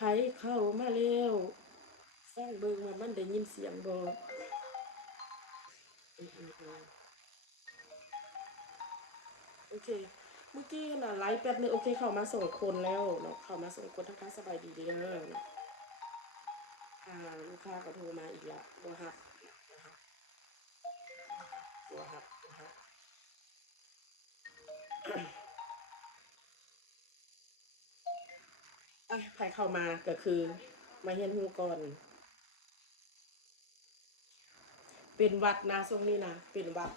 ไผเข้ามาแล้วฟังเบิ่งว่ามันได้ยินเสียงบ่โอเคเมื่อกี้น่ะไลฟ์แป๊บนึงโอเคเข้ามา2 คนแล้วเนาะเข้ามา2 คนทักทายสบายดีเด้อเนาะลูกค้าก็โทรมาอีกแล้วบ่ฮับบ่ฮับไผเข้ามาก็คือมาเรียนรู้ก่อนเป็นหวัดนะช่วงนี้นะเป็นหวัด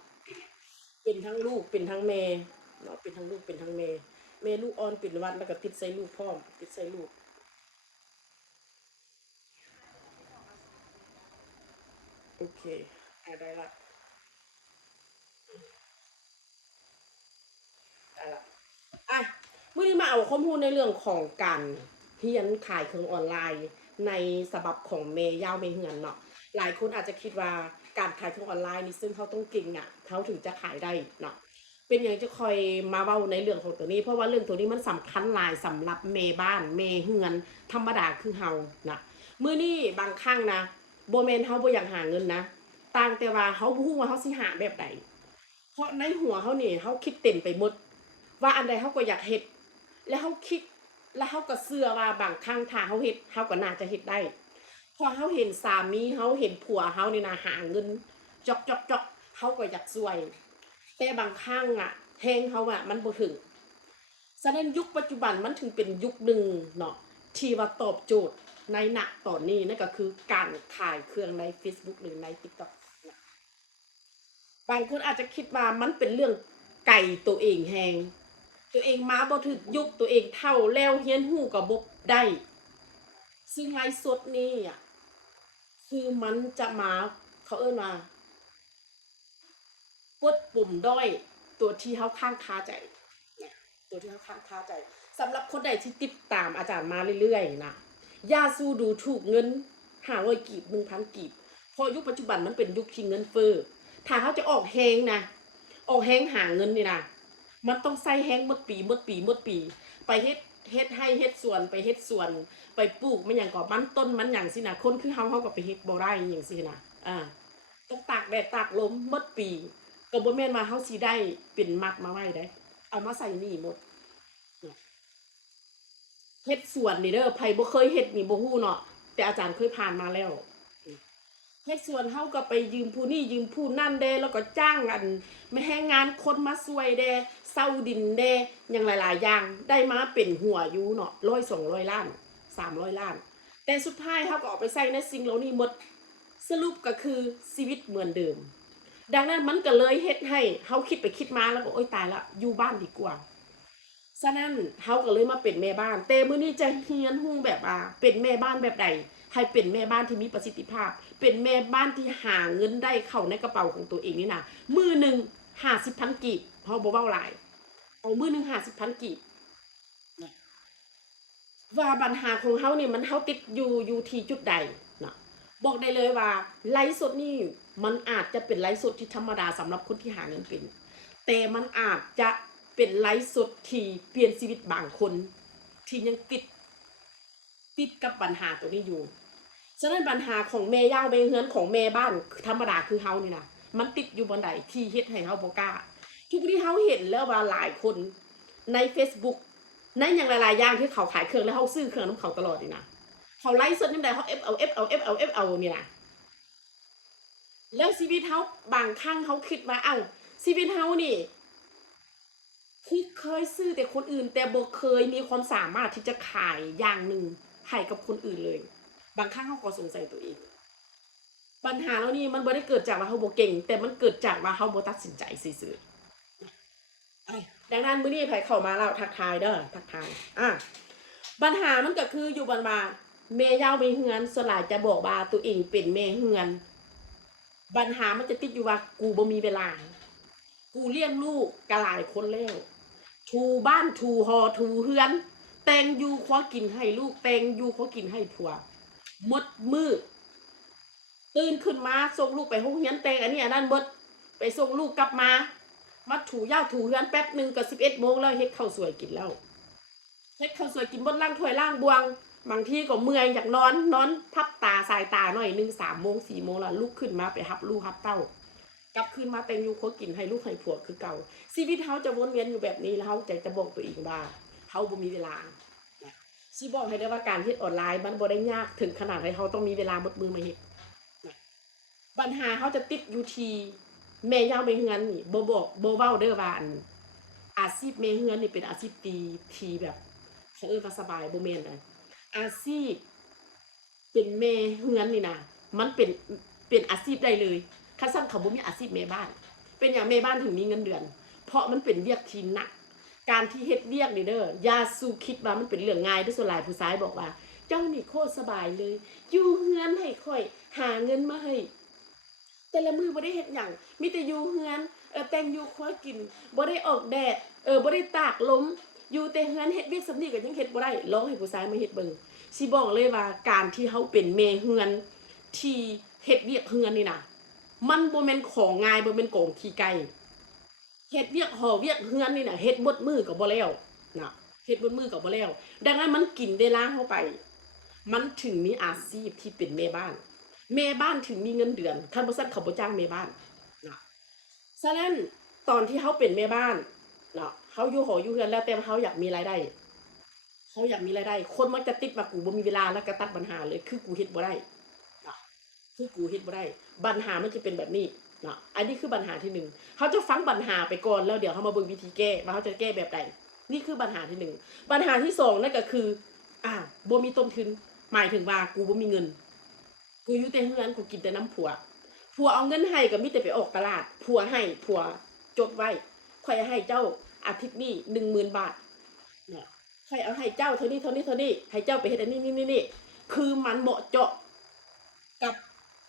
เป็นทั้งลูกเป็นทั้งแม่เนาะเป็นทั้งลูกเป็นทั้งแม่แม่ลูกอ่อนเป็นหวัดแล้วก็ติดใส่ลูกพร้อมติดใส่ลูกโอเคได้ละได้ละ อ่ะมื่อนี้มาเอาข้อมูลในเรื่องของการเรียนขายเครื่องออนไลน์ในฉบับของเมย่าวเมเฮือนเนาะหลายคนอาจจะคิดว่าการขายเครื่องออนไลน์นี่ซึ่งเขาต้องเก่งอ่ะเขาถึงจะขายได้เนาะเป็นอย่างจะคอยมาเว้าในเรื่องของตัวนี้เพราะว่าเรื่องตัวนี้มันสำคัญหลายสำหรับเมบ้านเมเฮือนธรรมดาคือเฮานะมื้อนี้บางครั้งนะบ่แม่นเฮาบ่อยากหาเงินนะต่างแต่ว่าเฮาบ่ฮู้ว่าเฮาสิหาแบบใด เพราะในหัวเขานี่เขาคิดเต็มไปหมดว่าอันใดเขาก็อยากเฮ็ดแล้วเขาคิดแล้วเขาก็เชื่อว่าบางครั้งถ้าเขาเฮ็ดเขาก็น่าจะเฮ็ดได้พอเขาเห็นสามีเขาเห็นผัวเขานี่นะหาเงินจอกจอกจอกเขาก็อยากช่วยแต่บางครั้งอ่ะแฮงเขาอ่ะมันบ่ถึงฉะนั้นยุคปัจจุบันมันถึงเป็นยุคหนึ่งเนาะที่ว่าตอบโจทย์ในณตอนนี้นั่นก็คือการขายเครื่องใน Facebook หรือใน TikTok บางคนอาจจะคิดว่ามันเป็นเรื่องไก่ตัวเองแฮงตัวเองมาบ่ถึกยุคตัวเองเท่าแล้วเฮียนหูกับบได้ซึ่งไลฟ์สดนี่อ่ะคือมันจะมาเขาเอิ้นว่าปลดปุ่มด้อยตัวที่เขาข้างคาใจนะตัวที่เขาข้างคาใจสำหรับคนใดที่ติดตามอาจารย์มาเรื่อยๆนะอย่าสู้ดูถูกเงิน500 กีบ1,000 กีบเพราะยุคปัจจุบันมันเป็นยุคที่เงินเฟ้อถ้าเขาจะออกแฮงนะออกแฮงหาเงินนี่นะมันต้องใส่แฮงหมดปีหมดปีหมดปีไปเฮ็ดให้เฮ็ดสวนไปเฮ็ดสวนไปปลูกมันอย่างก่อมันต้นมันอย่างสินะคนคือเฮาก็ไปเฮ็ดบ่ได้อย่างสินะอ่าต้องตากแดดตากลมหมดปีก็บ่แม่นว่าเฮาสิได้เป็นมัดมาไว้ได้เอามาใส่นี่หมดเฮ็ดสวนนี่เด้อไผบ่เคยเฮ็ดนี่บ่ฮู้เนาะแต่อาจารย์เคยผ่านมาแล้วเฮ็ดสวนเฮาก็ไปยืมผู้นี้ยืมผู้นั่นเด้แล้วก็จ้างอันไม่ให้งานคนมาช่วยเด้เซาดินเด้หยังหลายๆอย่างได้มาเป็นหัวอยู่เนาะ100 200 ล้าน300 ล้านแต่สุดท้ายเฮาก็เอาไปใช้ในสิ่งเหล่านี้หมดสรุปก็คือชีวิตเหมือนเดิม ดังนั้นมันก็เลยเฮ็ดให้เฮาคิดไปคิดมาแล้วก็โอ๊ยตายละอยู่บ้านดีกว่าฉะนั้นเฮาก็เลยมาเป็นแม่บ้านแต่มื้อนี้จะเฮียนฮู้แบบเป็นแม่บ้านแบบใดให้เป็นแม่บ้านที่มีประสิทธิภาพเป็นแม่บ้านที่หาเงินได้เข้าในกระเป๋าของตัวเองนี่นะมื้อหนึ่ง50,000 กีบเฮาบ่เว้าหลายเอามื้อหนึ่ง50,000 กีบว่าปัญหาของเฮานี่มันเฮาติดอยู่ที่จุดใดเนาะบอกได้เลยว่าไลฟ์สดนี่มันอาจจะเป็นไลฟ์สดที่ธรรมดาสำหรับคนที่หาเงินเป็นแต่มันอาจจะเป็นไลฟ์สดที่เปลี่ยนชีวิตบางคนที่ยังติดกับปัญหาตัวนี้อยู่ฉะนั้นปัญหาของแม่ย่าแม่เฮือนของแม่บ้านธรรมดาคือเฮานี่นะมันติดอยู่บนใดที่เฮ็ดให้เฮาบ่กล้าทุกที่เฮาเห็นแล้วว่าหลายคนใน Facebook ในอย่างหลายๆอย่างที่เขาขายเครื่องแล้วเขาซื้อเครื่องน้ำเขาตลอดนี่นะเขาไล่สดยังไงเขาเอฟเอานี่นะแล้วชีวิตเขาบางครั้งเขาคิดว่าเอ้าชีวิตเขานี่คือเคยซื้อแต่คนอื่นแต่บ่เคยมีความสามารถที่จะขายอย่างหนึ่งให้กับคนอื่นเลยบางครั้งเขาก็สงสัยตัวเองปัญหาแล้วนี่มันบ่ได้เกิดจากว่าเขาบ่เก่งแต่มันเกิดจากว่าเขาบ่ตัดสินใจซื่อๆดังนั้นมื้อนี้ไผเข้ามาแล้วทักทายเด้อทักทายปัญหามันก็คืออยู่บ้านว่าแม่ยาวแม่เฮือนส่วนหลายจะบอกว่าตัวเองเป็นแม่เฮือนปัญหามันจะติดอยู่ว่ากูบ่มีเวลากูเลี้ยงลูกกะหลายคนแล้วทูบ้านทูหอทูเฮือนแต่งอยู่ขอกินให้ลูกแต่งอยู่ขอกินให้ผัวหมดมือตื่นขึ้นมาส่งลูกไปโรงเรียนแต่งอันนี้อันนั้นหมดไปส่งลูกกลับมาถูย่าถูเฮือนแป๊บหนึ่งก็11 โมงแล้วเฮ็ดข้าวสวยกินแล้ว เฮ็ดข้าวสวยกินบนล่างถ้วยล่างบวง บางทีก็เมื่อยอยากนอนพับตาสายตาหน่อยนึง3 โมง 4 โมงแล้วลุกขึ้นมาไปรับลูกรับเต้ากลับคืนมาแต่งอยู่ครัวกินให้ลูกให้ผัวคือเก่าชีวิตเฮาจะวนเวียนอยู่แบบนี้แล้วเฮาจะบอกตัวเองว่าเฮาบ่มีเวลาสิบอกให้ได้ว่าการเฮ็ดออนไลน์มันบ่ได้ยากถึงขนาดให้เฮาต้องมีเวลาหมดมือมาเฮ็ดปัญหาเฮาจะติดอยู่ที่แม่ย่าแม่เฮือนนี่บ่บอกบ่เว้าเด้อว่าอาชีพแม่เฮือนนี่เป็นอาชีพที่แบบเขาเอิ้นว่าสบายบ่แม่นเลยอาชีพเป็นแม่เฮือนนี่นะมันเป็นอาชีพได้เลยคันซั่นเขาบ่มีอาชีพแม่บ้านเป็นหยังแม่บ้านถึงมีเงินเดือนเพราะมันเป็นเวียกที่หนักการที่เฮ็ดเวียกนี่เด้ออย่าสู่คิดว่ามันเป็นเรื่องง่ายเด้อส่วนหลายผู้ชายบอกว่าเจ้านี่โคตรสบายเลยอยู่เฮือนให้ค่อยหาเงินมาให้แต่ละมื้อบ่ได้เฮ็ดหยังมีแต่อยู่เฮือนแต่งอยู่ครัวกินบ่ได้ออกแดดบ่ได้ตากลมอยู่แต่เฮือนเฮ็ดเวียกส่ำนี้ก็ยังเฮ็ดบ่ได้ลองให้ผู้ชายมาเฮ็ดเบิ่งสิบอกเลยว่าการที่เฮาเป็นแม่เฮือนที่เฮ็ดเวียกเฮือนนี่น่ะมันบ่แม่นของง่ายบ่แม่นของขี้ไก่เฮ็ดเวียกห่อเวียกเฮือนนี่น่ะเฮ็ดเบิดมื้อก็บ่แล้วน่ะเฮ็ดเบิดมื้อก็บ่แล้วดังนั้นมันกินเวลาเฮาไปมันถึงมีอาชีพที่เป็นแม่บ้านแม่บ้านถึงมีเงินเดือนคันบ่ซั้นเขาบ่จ้างแม่บ้านน่ะฉะนั้นตอนที่เฮาเป็นแม่บ้านเนาะเฮาอยู่หออยู่เฮือนแล้วแต่เฮาอยากมีรายได้เขาอยากมีรายได้คนมักจะติดว่ากูบ่มีเวลาแล้วก็ตัดปัญหาเลยคือกูเฮ็ดบ่ได้เนาะคือกูเฮ็ดบ่ได้ปัญหามันจะเป็นแบบนี้เนาะอันนี้คือปัญหาที่1เขาจะฟังปัญหาไปก่อนแล้วเดี๋ยวเขามาเบิ่งวิธีแก้ว่าเขาจะแก้แบบใดนี่คือปัญหาที่1ปัญหาที่2นั่นก็คือบ่มีต้นทุนหมายถึงว่ากูบ่มีเงินกูอยู่แต่เฮือนกูกินแต่น้ำผัวเอาเงินให้ก็มีแต่ไปออกตลาดผัวให้ผัวจดไว้ค่อยให้เจ้าอาทิตย์นี้10,000 บาทเนาะค่อยเอาให้เจ้าเท่านี้ให้เจ้าไปเฮ็ดอันนี้คือมันเหมาะเจาะกับ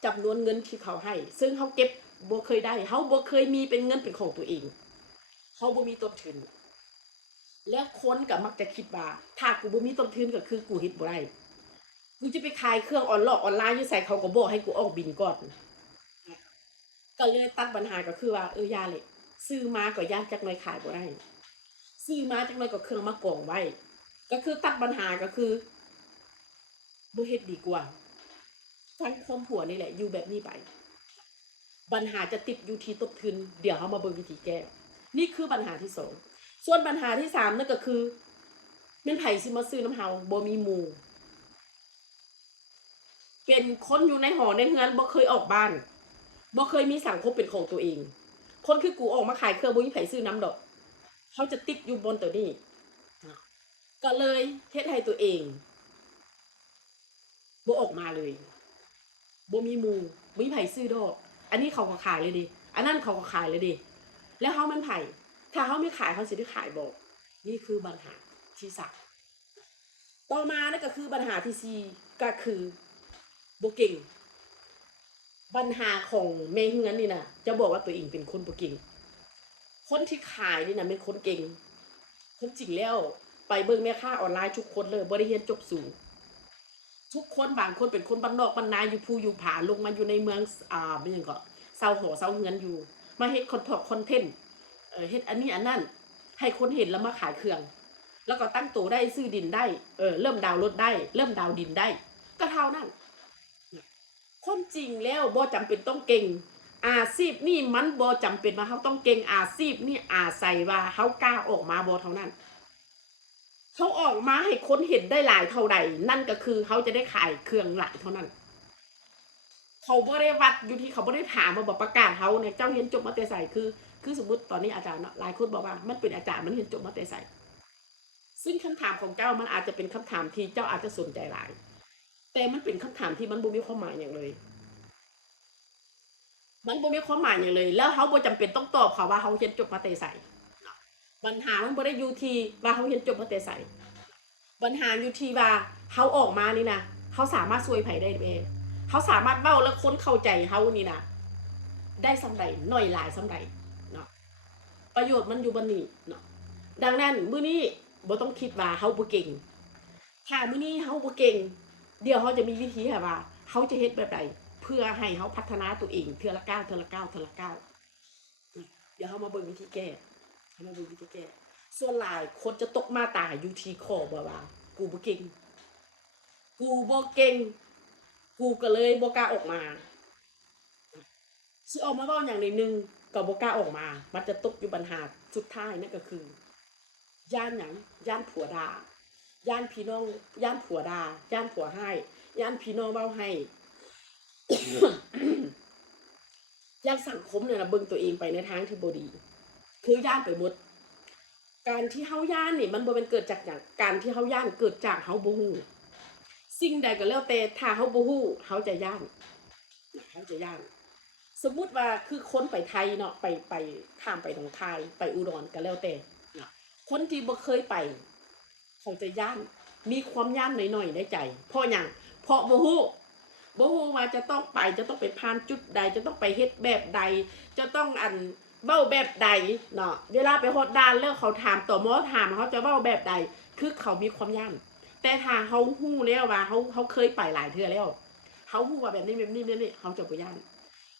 จำนวนเงินที่เขาให้ซึ่งเขาเก็บบ่เคยได้เขาบ่เคยมีเป็นเงินเป็นของตัวเองเขาบ่มีต้นทุนแล้วคนก็มักจะคิดว่าถ้ากูบ่มีต้นทุนก็คือกูเฮ็ดบ่ได้กูจะไปขายเครื่องออนไลน์อยู่ไสเขาก็บอกให้กูออกบินก่อนก็เลยตัดปัญหาก็คือว่าอย่าเลยซื้อมาก็ยากจักหน่อยขายบ่ได้ซื้อมาจักหน่อยก็เครื่องมากองไว้ก็คือตัดปัญหาก็คือบ่เฮ็ดดีกว่าฟังความผัวนี่แหละอยู่แบบนี้ไปปัญหาจะติดอยู่ที่ต้นทุนเดี๋ยวเฮามาเบิ่งวิธีแก้นี่คือปัญหาที่2ส่วนปัญหาที่3นั่นก็คือแม่นไผสิมาซื้อน้ำเฮาบ่มีหมู่เป็นคนอยู่ในหอในเฮือนบ่เคยออกบ้านบ่เคยมีสังคมเป็นของตัวเองคนคือกูออกมาขายเครื่องบ่มีไผซื้อน้ำดอกเขาจะติดอยู่บนตัวนี้ก็เลยเฮ็ดให้ตัวเองบ่ออกมาเลยบ่มีหมู่บ่มีไผซื้อดอกอันนี้เขาก็ขายเลยดิอันนั้นเขาก็ขายเลยดิแล้วเฮามันไผถ้าเฮาไม่ขายเขาสิได้ขายบ่นี่คือปัญหาที่3ต่อมานั่นก็คือปัญหาที่4ก็คือบ่เก่งปัญหาของแม่เฮือนนี่น่ะจะบอกว่าตัวเองเป็นคนบ่เก่งคนที่ขายนี่น่ะเป็นคนเก่งคนจริงแล้วไปเบิ่งแม่ค้าออนไลน์ทุกคนเลยบ่ได้เรียนจบสูงทุกคนบางคนเป็นคนบ้านนอกบ้านนาอยู่ภูอยู่ผาลงมาอยู่ในเมืองเป็นหยังก็เซาหอเซาเฮือนอยู่มาเฮ็ดคอนเทนต์เฮ็ดอันนี้อันนั้นให้คนเห็นแล้วมาขายเครื่องแล้วก็ตั้งตัวได้ซื้อดินได้เริ่มดาวน์รถได้เริ่มดาวน์ดินได้ก็เท่านั้นความจริงแล้วบ่จำเป็นต้องเก่งอาชีพนี่มันบ่จำเป็นว่าเขาต้องเก่งอาชีพนี่อาศัยว่าเขากล้าออกมาบ่เท่านั้นเขาออกมาให้คนเห็นได้หลายเท่าใดนั่นก็คือเขาจะได้ขายเครื่องหลายเท่านั้นเขาบ่ได้วัดอยู่ที่เขาบ่ได้ถามมาบอกประกาศเขาเนี่ยเจ้าเรียนจบมาแต่ไสคือสมมุติตอนนี้อาจารย์เนาะหลายคนบอกว่ามันเป็นอาจารย์มันเรียนจบมาแต่ไสซึ่งคำถามของเจ้ามันอาจจะเป็นคำถามที่เจ้าอาจจะสนใจหลายแต่มันเป็นคำถามที่มันบ่มีความหมายอย่างเลยมันบ่มีความหมายอย่างเลยแล้วเขาบ่จำเป็นต้องตอบเขาว่าเขาเรียนจบมาแต่ไสปัญหามันบ่ได้อยู่ที่ว่าเขาเรียนจบมาแต่ไสปัญหาอยู่ที่ว่าเขาออกมานี่นะเขาสามารถช่วยไผได้แม่เขาสามารถเว้าแล้วคนเข้าใจเขานี่นะได้ส่ำใดน้อยหลายส่ำใดเนาะประโยชน์มันอยู่บนนี้เนาะดังนั้นมื้อนี้บ่ต้องคิดว่าเขาบ่เก่งถ้ามื้อนี้เขาบ่เก่งเดี๋ยวเขาจะมีวิธีค่ะว่าเขาจะเฮ็ดแบบใดเพื่อให้เขาพัฒนาตัวเองเทื่อละก้าวเทื่อละก้าวเทื่อละก้าวเดี๋ยวเขามาเบิ่งวิธีแก้เขามาเบิ่งวิธีแก้ส่วนหลายคนจะตกมาตายอยู่ที่ข้อบ่ว่ากูบ่เก่ง กูบ่เก่งกูก็เลยบ่กล้าออกมาสิออกมาเว้าหยังนิดนึงก็บ่กล้าออกมามันจะตกอยู่ปัญหาสุดท้ายนั่นก็คือย่านหยังย่านผัวด่าย่านพี่น้องย่านผัวด่าย่านผัวให้ย่านพี่น้องเว้าให้ ย่านสังคมเนี่ยนะเบิ่งตัวเองไปในทางที่บ่ดีคือย่านไปหมดการที่เฮาย่านนี่มันบ่เป็นเกิดจากหยังการที่เฮาย่านเกิดจากเฮาบ่ฮู้สิ่งใดก็แล้วแต่ถ้าเฮาบ่ฮู้เฮาจะย่านเฮาจะย่านสมมุติว่าคือคนไปไทยเนาะไปข้ามไปหนองคายไปอุดรก็แล้วแต่เนาะคนที่บ่เคยไปเขาจะย่านมีความย่านหน่อยๆในใจเพราะหยังเพราะบ่ฮู้ว่าจะต้องไปจะต้องไปผ่านจุดใดจะต้องไปเฮ็ดแบบใดจะต้องเว้าแบบใดเนาะเวลาไปฮอดด่านแล้วเขาถามตมถามเขาจะเว้าแบบใดคือเขามีความย่านแต่ถ้าเขาฮู้แล้วว่าเขาเคยไปหลายเทื่อแล้วเขาฮู้ว่าแบบนี้เขาจะบ่ย่าน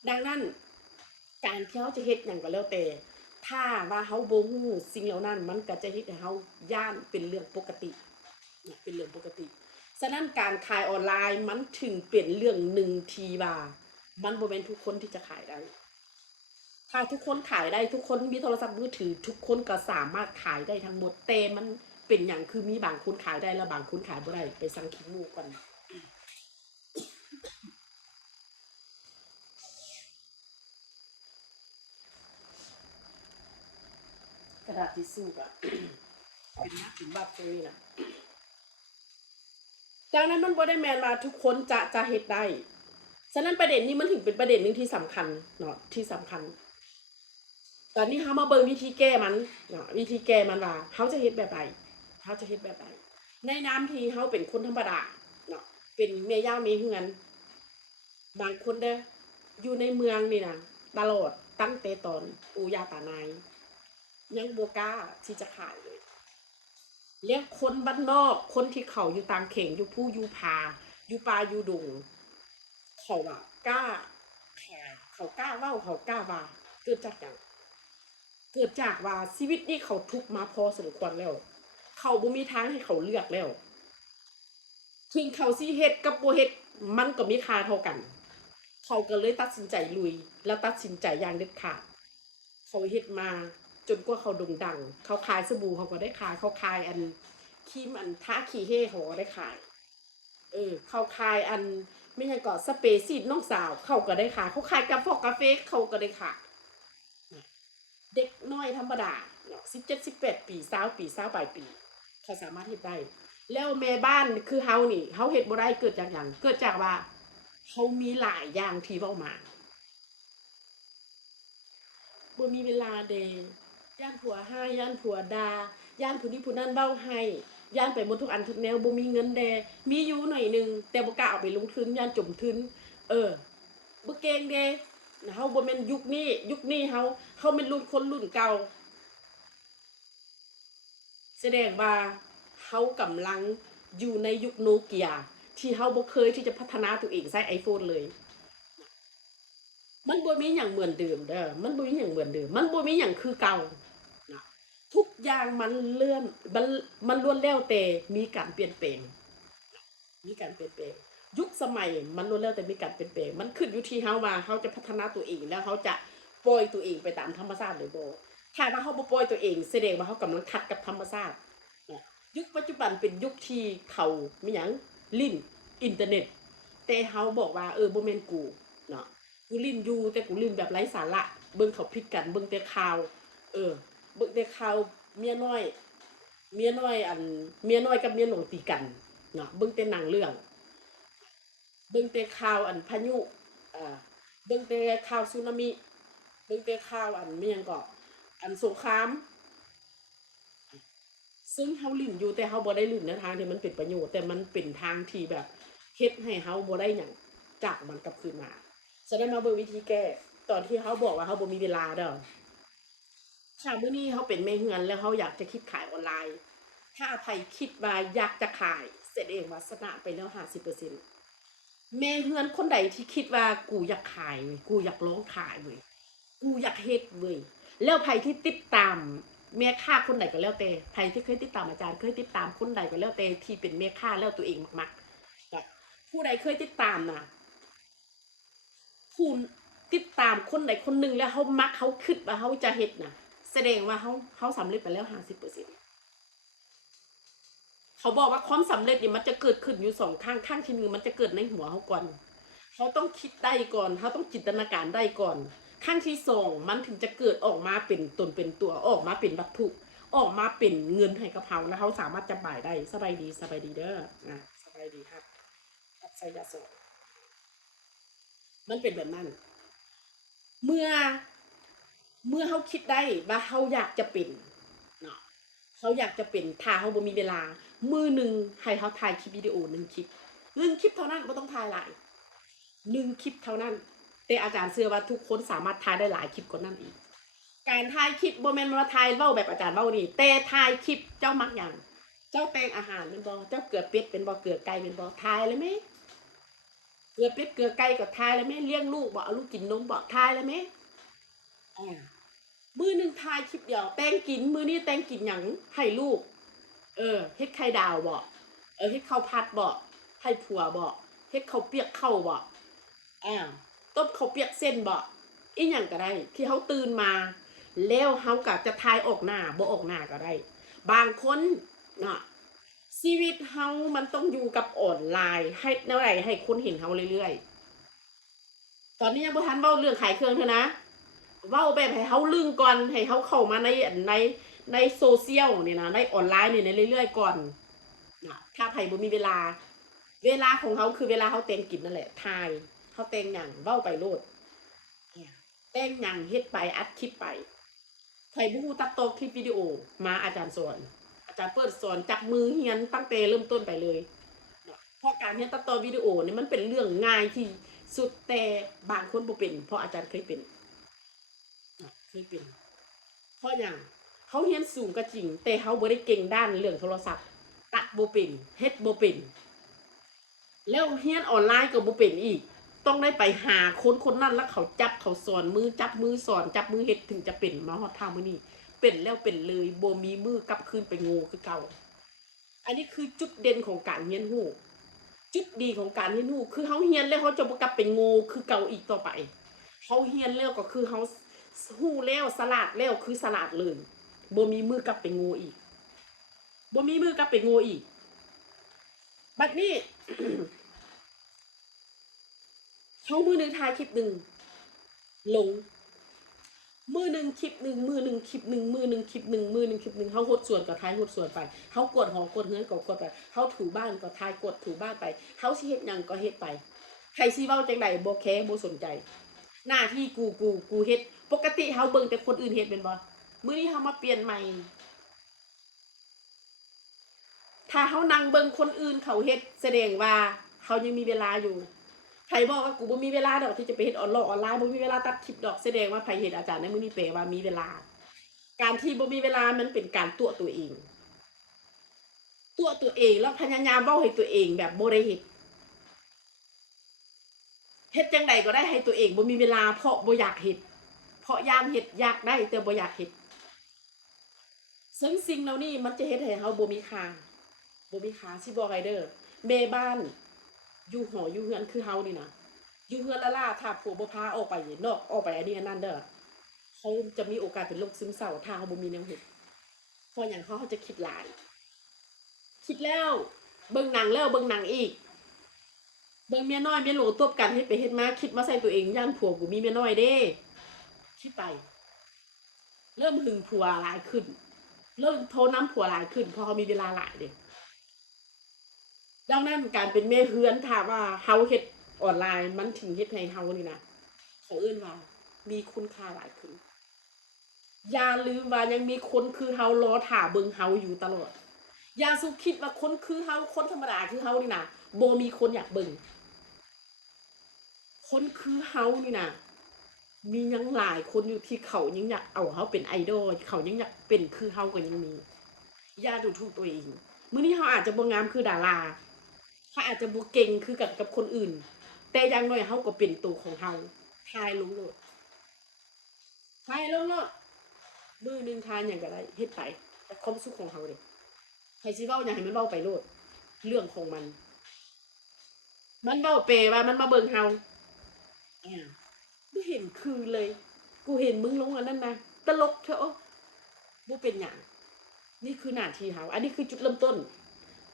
ดังนั้นการที่เขาจะเฮ็ดหยังก็แล้วแต่ถ้าว่าเขาบ่ฮู้สิ่งเหล่านั้นมันก็จะเฮ็ดให้เขาย่านเป็นเรื่องปกติเป็นเรื่องปกติฉะนั้นการขายออนไลน์มันถึงเป็นเรื่องหนึ่งที่ว่ามันบ่แม่นทุกคนที่จะขายได้ถ้าทุกคนขายได้ทุกคนมีโทรศัพท์มือถือทุกคนก็สามารถขายได้ทั้งหมดแต่มันเป็นหยังคือมีบางคนขายได้แล้วบางคนขายบ่ได้ไปสั่งขี้มูกก่อนกระดาษทิชชู่ก็ เป็นนักถึงบัตรตรงนี้นะดังนั้นมันบ่ได้แมนมาทุกคนจะเฮ็ดได้ฉะนั้นประเด็นนี้มันถึงเป็นประเด็นหนึ่งที่สำคัญเนาะที่สำคัญตอนนี้เฮามาเบิ่งวิธีแก้มันเนาะวิธีแก้มันว่าเฮาจะเฮ็ดแบบใดเฮาจะเฮ็ดแบบใดในนามที่เฮาเป็นคนธรรมดาเนาะเป็นแม่ย่าแม่เฮือนบางคนเด้ออยู่ในเมืองนี่นะตลอดตั้งแต่ตอนปู่ย่าตานายยังบ่กล้าที่จะขายเลย เรียกคนบ้านนอกคนที่เขาอยู่ตามเข่งอยู่ผู้อยู่ผาอยู่ป่าอยู่ดงเขาอะกล้าขายเขากล้าเว้าเขากล้าว่าเกิดจากอย่างเกิดจากว่าชีวิตนี้เขาทุกข์มาพอสมควรแล้วเขาบ่มีทางให้เขาเลือกแล้วถึงเขาสิเฮ็ดกับบ่เฮ็ดมันก็มีค่าเท่ากันเขาก็เลยตัดสินใจลุยแล้วตัดสินใจอย่างเด็ดขาดเขาเฮ็ดมาจนกว่าเขาโด่งดังเขาขายสบู่เขาก็ได้ขายเขาขายครีมทาขี้เห้เขาก็ได้ขายเขาขายไม่ใช่ก็สเปรย์ซีดน้องสาวเขาก็ได้ขายเขาขายกาแฟเขาก็ได้ขายเด็กน้อยธรรมดาเนาะ17-18 ปี20 ปี20ปลายปีเขาสามารถเฮ็ดได้แล้วแม่บ้านคือเฮานี่เฮาเฮ็ดบ่ได้เกิดจากหยังเกิดจากว่าเขามีหลายอย่างที่เว้ามาบ่มีเวลาเดะย่านผัวให้ย่านผัวด่าย่านผู้นี้ผู้นั้นเว้าให้ย่านไปหมดทุกอันทุกแนวบ่มีเงินแดมีอยู่หน่อยหนึงแต่บ่กล้าเอาไปลงทุนย่านจมทุนเออบ่เก่งเดะเฮาบ่แม่นยุคนี้เฮาเป็นรุ่นคนรุ่นเก่าแสดงว่าเฮากำลังอยู่ในยุคโนเกียที่เฮาบ่เคยที่จะพัฒนาตัวเองใช้ iPhone เลย มันบ่มีหยังเหมือนเดิมเด้อมันบ่มีหยังเหมือนเดิมมันบ่มีหยังคือเก่านะทุกอย่างมันเลื่อนมันล้วนแล้วแต่มีการเปลี่ยนแปลงมีการเปลี่ยนแปลงยุคสมัยมันล้วนแล้วแต่มีการเปลี่ยนแปลงมันขึ้นอยู่ที่เฮาว่าเฮาจะพัฒนาตัวเองแล้วเฮาจะปล่อยตัวเองไปตามธรรมชาติหรือบ่ถ้าว่าเฮาบ่ปล่อยตัวเองแสดงว่าเฮากำลังขัดกับธรรมชาตินะยุคปัจจุบันเป็นยุคที่เขามีหยังลิ้นอินเทอร์เน็ตแต่เฮาบอกว่าบ่แม่นกูเนาะ กูลิ้นอยู่แต่กูลิ้นแบบไร้สาระเบิ่งเขาพิดกันเบิ่งแต่ข่าวเออเบิ่งแต่ข่าวเมียน้อยเมียน้อยเมียน้อยกับเมียหลวงตีกันเนาะเบิ่งแต่หนังเรื่องเบิ่งแต่ข่าวพายุอ่าเบิ่งแต่ข่าวสึนามิเบิ่งแต่ข่าวมีหยังก็สงครามซึ่งเฮาลิ้นอยู่แต่เฮาบ่ได้ลิ้นในทางที่มันเป็นประโยชน์แต่มันเป็นทางที่แบบเฮ็ดให้เฮาบ่ได้หยังจากมันกลับคืนมาจะได้มาเบิ่งวิธีแก้ตอนที่เขาบอกว่าเขาบ่มีเวลาเด้อถ้ามื้อนี้เขาเป็นแม่เฮือนแล้วเขาอยากจะคิดขายออนไลน์ถ้าไผคิดว่าอยากจะขายแสดงว่าชนะไปแล้ว50%แม่เฮือนคนใดที่คิดว่ากูอยากขายเว้ยกูอยากลองขายเว้ยกูอยากเฮ็ดเว้ยแล้วไผที่ติดตามแม่ค้าคนใดก็แล้วแต่ไผที่เคยติดตามอาจารย์เคยติดตามคนใดก็แล้วแต่ที่เป็นแม่ค้าแล้วตัวเองมักๆก็ ผู้ใดเคยติดตามน่ะผู้ติดตามคนใดคนหนึ่งแล้วเขามักเขาคิดว่าเขาจะเฮ็ดน่ะแสดงว่าเขาสำเร็จไปแล้ว50%เขาบอกว่าความสำเร็จนี่มันจะเกิดขึ้นอยู่2 ข้างที่หนึ่งมันจะเกิดในหัวเขาก่อนเขาต้องคิดได้ก่อนเขาต้องจินตนาการได้ก่อนข้างที่สองมันถึงจะเกิดออกมาเป็นตนเป็นตัวออกมาเป็นวัตถุออกมาเป็นเงินให้กับเขาแล้วเขาสามารถจะบ่ายได้สบายดีสบายดีเด้อสบายดีครับใส่ยาสดมันเป็นแบบนั้นเมื่อเขาคิดได้ว่าเขาอยากจะเป็นเนาะเขาอยากจะเป็นถ้าเขาบ่มีเวลามือหนึ่งให้เขาถ่ายคลิปวิดีโอ1 คลิปเท่านั้นไม่ต้องถ่ายหลาย1 คลิปเท่านั้นแต่อาจารย์เชื่อว่าทุกคนสามารถถ่ายได้หลายคลิปกว่านั้นอีกการถ่ายคลิปบ่แม่นว่าถ่ายเว้าแบบอาจารย์เว้านี่แต่ถ่ายคลิปเจ้ามักอย่างเจ้าแต่งอาหารเป็นบ่เจ้าเกลือเป็ดเป็นบ่เกลือไก่เป็นบ่ถ่ายเลยไหมเกลือเป็ดเกลือไก่ก็ถ่ายเลยไหมเลี้ยงลูกบ่เอาลูกกินนมบ่ถ่ายเลยไหมอ่า มือหนึ่งทายคลิปเดียวแตงกินมือนี้แตงกินหยังให้ลูกเฮ็ดไข่ดาวบ่เฮ็ดข้าวผัดบ่ให้ผัวบ่เฮ็ดข้าวเปียกข้าวบ่อ่าต้มข้าวเปียกเส้นบ่อีหยังก็ได้ที่เขาตื่นมาแล้วเขาก็จะทายออกหน้าบ่ออกหน้าก็ได้บางคนเนาะชีวิตเฮามันต้องอยู่กับออนไลน์ให้แนวใดให้คนเห็นเฮาเรื่อยๆตอนนี้ยังบ่ทันเว้าเรื่องขายเครื่องเท่านะเว้าแบบให้เขาลึงก่อนให้เขาเข้ามาในโซเชียลนี่นะในออนไลน์นี่ในเรื่อยๆก่อนนะถ้าไผบ่มีเวลาของเขาคือเวลาเขาแต่งกินนั่นแหละทายเขาแต่งหยังเว้าไปโลดแต่งหยังเฮ็ดไปอัดคลิปไปไผบ่ฮู้ตัดต่อคลิปวิดีโอมาอาจารย์สอนอาจารย์เปิดสอนจับมือเรียนตั้งแต่เริ่มต้นไปเลยเพราะการเรียนตัดต่อวิดีโอนี่มันเป็นเรื่องง่ายที่สุดแต่บางคนบ่เป็นเพราะอาจารย์เคยเป็น เคยเป็นเพราะอย่างเขาเรียนสูงก็จริงแต่เขาบ่ได้เก่งด้านเรื่องโทรศัพท์ตัดบ่เป็นเฮ็ดบ่เป็นแล้วเรียนออนไลน์ก็บ่เป็นอีกต้องได้ไปหาคนนั้นแล้วเขาจับเขาสอนมือจับมือสอนจับมือเฮ็ดถึงจะเป็นมาฮอดท่ามื้อนี้เป็นแล้วเป็นเลยบ่มีมือกลับคืนไปโง่คือเก่าอันนี้คือจุดเด่นของการเรียนรู้จุดดีของการเรียนรู้คือเขาเรียนแล้วเขาจะบ่กลับไปโง่คือเก่าอีกต่อไปเขาเรียนแล้วก็คือเขาฮู้แล้วสลาดแล้วคือสลาดเลยบ่มีมือกลับไปโง่อีกบ่มีมือกลับไปโง่อีกบัดนี้ เขามือหนึ่งถ่ายคลิปหนึ่งลงมือหนึ่งคลิปหนึ่งมือหนึ่งคลิปหนึ่งมือหนึ่งคลิปหนึ่งมือหนึ่งคลิปหนึ่งเขาหดส่วนก็ถ่ายหดส่วนไปเขากดหอกดเฮือนก็กดไปเขาถูบ้านก็ถ่ายกดถูบ้านไปเขาสิเฮ็ดหยังก็เฮ็ดไปใครสิเว้าจังไดบ่แคร์บ่สนใจหน้าที่กูเฮ็ดปกติเฮาเบิ่งแต่คนอื่นเฮ็ดแม่นบ่มื้อนี้เฮามาเปลี่ยนใหม่ถ้าเฮานั่งเบิ่งคนอื่นเขาเฮ็ดแสดงว่าเขายังมีเวลาอยู่ไผบอกว่ากูบ่มีเวลาดอกที่จะไปเฮ็ดออนไลน์บ่มีเวลาตัดคลิปดอกแสดงว่าไผเฮ็ดอาจารย์ในมื้อนี้แปลว่ามีเวลาการที่บ่มีเวลามันเป็นการตัวเองตัวเองแล้วพยายามเว้าให้ตัวเองแบบบ่ได้เฮ็ดจังใดก็ได้ให้ตัวเองบ่มีเวลาเพราะบ่อยากเฮ็ดเพราะยามเฮ็ดอยากได้แต่บ่อยากเฮ็ดซึ่งสิ่งเหล่านี้มันจะเฮ็ดให้เฮาบ่มีค่าสิบอกให้เด้อแม่บ้านอยู่หออยู่เฮือนคือเฮานี่นะอยู่เฮือนละล่าถ้าผัวบ่พาออกไปนอกออกไปอันนี้อันนั้นเด้อเขาจะมีโอกาสเป็นโรคซึมเศร้าถ้าเขาบ่มีแนวเฮ็ดเพราะหยังเขาจะคิดหลายคิดแล้วเบิ่งหนังแล้วเบิ่งหนังอีกเบิ่งเมียน้อยเมียหลวงตบกันเฮ็ดไปเฮ็ดมาคิดมาใส่ตัวเองย่านผัวกูมีเมียน้อยเด้คิดไปเริ่มหึงผัวหลายขึ้นเริ่มโทรน้ำผัวหลายขึ้นเพราะเขามีเวลาหลายเด้ดังนั้นการเป็นแม่เฮือนถ้าว่าเฮาเฮ็ดออนไลน์มันถึงเฮ็ดให้เฮานี่นะเขาเอิ้นว่ามีคุณค่าหลายขึ้นอย่าลืมว่ายังมีคนคือเฮารอท่าเบิ่งเฮาอยู่ตลอดอย่าสุคิดว่าคนคือเฮาคนธรรมดาคือเฮานี่นะบ่มีคนอยากเบิ่งคนคือเฮานี่นะมียังหลายคนอยู่ที่เขายังอยากเอาเฮาเป็นไอดอลเขายังอยากเป็นคือเฮาก็ยังมีอย่าดูถูกตัวเองมื้อนี้เฮาอาจจะบ่งามคือดาราเขาอาจจะบ่เก่งคือกันกับคนอื่นแต่อย่างน้อยเฮาก็เป็นตัวของเฮาทายลงโลดทายลงโลดมื้อหนึงทานหยังก็ได้เฮ็ดไปแต่ความสุขของเฮาเด้ไผสิเว้าหยังให้มันเว้าไปโลดเรื่องของมัน มันเว้าเปว่ามันมาเบิ่งเฮาอาบ่เห็นคือเลยกูเห็นมึงลงอันนั้นนะตลกเถอะโอ้บ่เป็นหยังนี่คือหน้าที่เฮาอันนี้คือจุดเริ่มต้น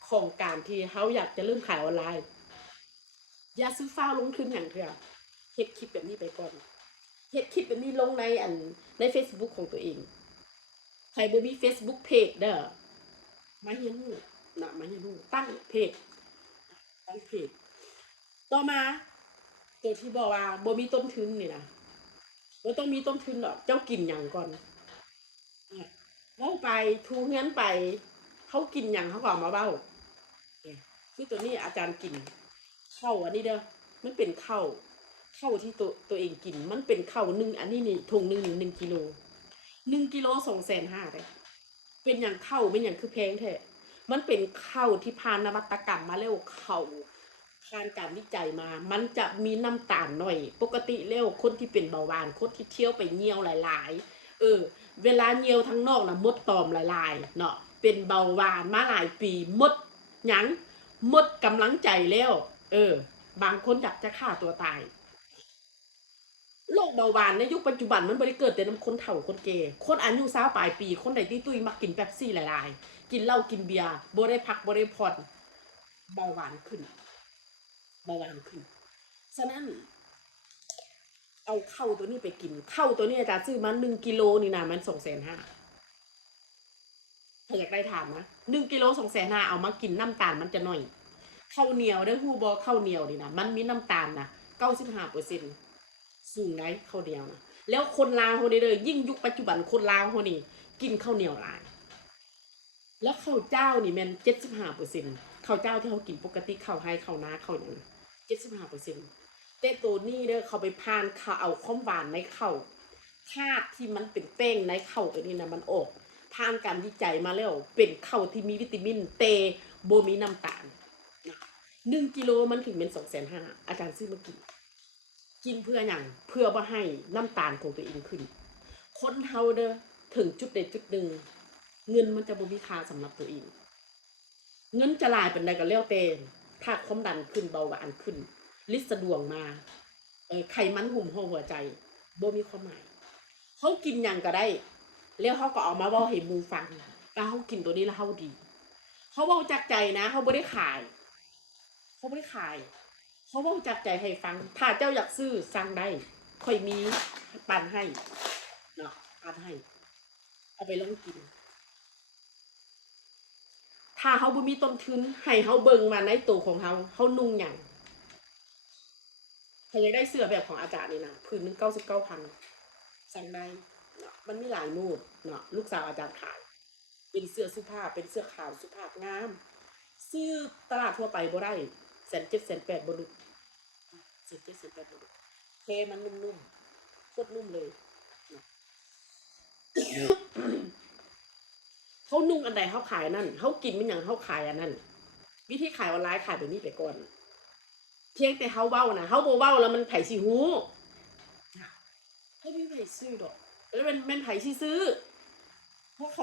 ของการที่เฮาอยากจะเริ่มขายออนไลน์อย่าซื้อฟ้าวลงทุนหยังเถื่อเฮ็ดคลิปแบบนี้ไปก่อนเฮ็ดคลิปแบบนี้ลงในในเฟซบุ๊กของตัวเองใครบ่มีเฟซบุ๊กเพจเด้อมาเรียนรู้นะมาเรียนรู้ตั้งเพจตั้งเพจต่อมาตัวที่บอกว่าบ่มีต้นทุนนี่นะบ่ต้องมีต้นทุนดอกเจ้ากินหยังก่อนเนี่ยเว้าไปทูเฮือนไปเขากินหยังเขาก็เอามาเว้าเนี่ยคือตัวนี้อาจารย์กินข้าวอันนี้เด้อมันเป็นข้าวที่ตัวเองกินมันเป็นข้าวหนึ่งอันนี้นี่ถุงหนึ่งนี่1 กิโล1 กิโล250,000เลยเป็นอย่างข้าวเป็นอย่างคือแพงแท้มันเป็นข้าวที่ผ่านนวัตกรรมมาแล้วข้าวผ่านการวิจัยมามันจะมีน้ำตาลหน่อยปกติแล้วคนที่เป็นเบาหวานคนที่เที่ยวไปเหี่ยวหลายๆเวลาเหี่ยวทั้งนอกน่ะมดตอมหลายๆเนาะเป็นเบาหวานมาหลายปีหมดหยังหมดกำลังใจแล้วบางคนอยากจะฆ่าตัวตาย โรคเบาหวานในยุคปัจจุบันมันบ่ได้เกิดแต่นำคนเฒ่าคนแก่คนอายุ20ปลายปีคนใดตุ้ยๆมักกินเป๊ปซี่หลายๆกินเหล้ากินเบียร์บ่ได้พักบ่ได้ผ่อนเบาหวานขึ้นเบาหวานขึ้นฉะนั้นเอาเข้าวตัวนี้ไปกินเข้าวตัวนี้อาจารย์ซื้อมา1 กิโลนี่นะมัน250,000ถ้าอยากได้ถามนะ1 กิโล250,000เอามากินน้ำตาลมันจะน้อยข้าวเหนียวได้ฮู้บ่ข้าวเหนียวนี่นะมันมีน้ำตาลนะ95%สูงได้ข้าวเหนียวนะแล้วคนลาวเขานี่เด้อยิ่งยุคปัจจุบันคนลาวเขานี่กินข้าวเหนียวหลายแล้วข้าวเจ้านี่แม่น75%ข้าวเจ้าที่เขากินปกติข้าวไฮข้าวนาข้าวหยัง75%แต่ตัวนี้เด้อเขาไปผ่านเขาเอาความหวานในข้าวธาตุที่มันเป็นแป้งในข้าวตัวนี้นะมันออกผ่านการวิจัยมาแล้วเป็นข้าวที่มีวิตามินแต่บ่มีน้ำตาลนะ1 กิโลมันถึงเป็น250,000อาจารย์ซื้อมากิน กินเพื่ออย่างเพื่อบ่ให้น้ำตาลของตัวเองขึ้นคนเฮาเด้อถึงจุดใดจุดหนึ่งเงินมันจะบ่มีค่าสำหรับตัวเองเงินจะหลายเป็นใดก็แล้วแต่ถ้าความดันขึ้นเบาหวานขึ้นลิดสะดวงมาไขมันหุ่มห่อหัวใจบ่มีความหมายเขากินหยังก็ได้แล้วเขาก็เอามาเว้าให้หมู่ฟังว่าเขากินตัวนี้แล้วเขาดีเขาเว้าจากใจนะเขาบ่ได้ขายเขาบ่ได้ขาย เขาเว้าจากใจให้ฟัง ถ้าเจ้าอยากซื้อสั่งได้ค่อยมีปันให้เนาะปันให้เอาไปลองกิน ถ้าเขาบ่มีต้นทุนให้เขาเบิ่งมาในตัวของเขานุ่งหยังถ้าอยากได้เสื้อแบบของอาจารย์นี่นะผืนหนึง99,000สั่งได้เนาะมันมีหลายนูดเนาะลูกสาวอาจารย์ขายเป็นเสื้อสุภาพเป็นเสื้อขาวสุภาพงามซื้อตลาดทั่วไปบ่ได้170,000 180,000บ่หลุด170,000 180,000บ่หลุดแค่มันนุ่มๆโคตรนุ่มเลยเนาะเขานุ่งอันใดเขาขายอันนั่นเขากินมันหยังเขาขายอันนั้นวิธีขายออนไลน์ขายแบบนี้ไปก่อนเพียงแต่เขาเว้านะเขาบ่เว้าแล้วมันไผสิฮู้เขาบ่มีไผซื้อดอกแล้วมันไผสิซื้อเพราะเ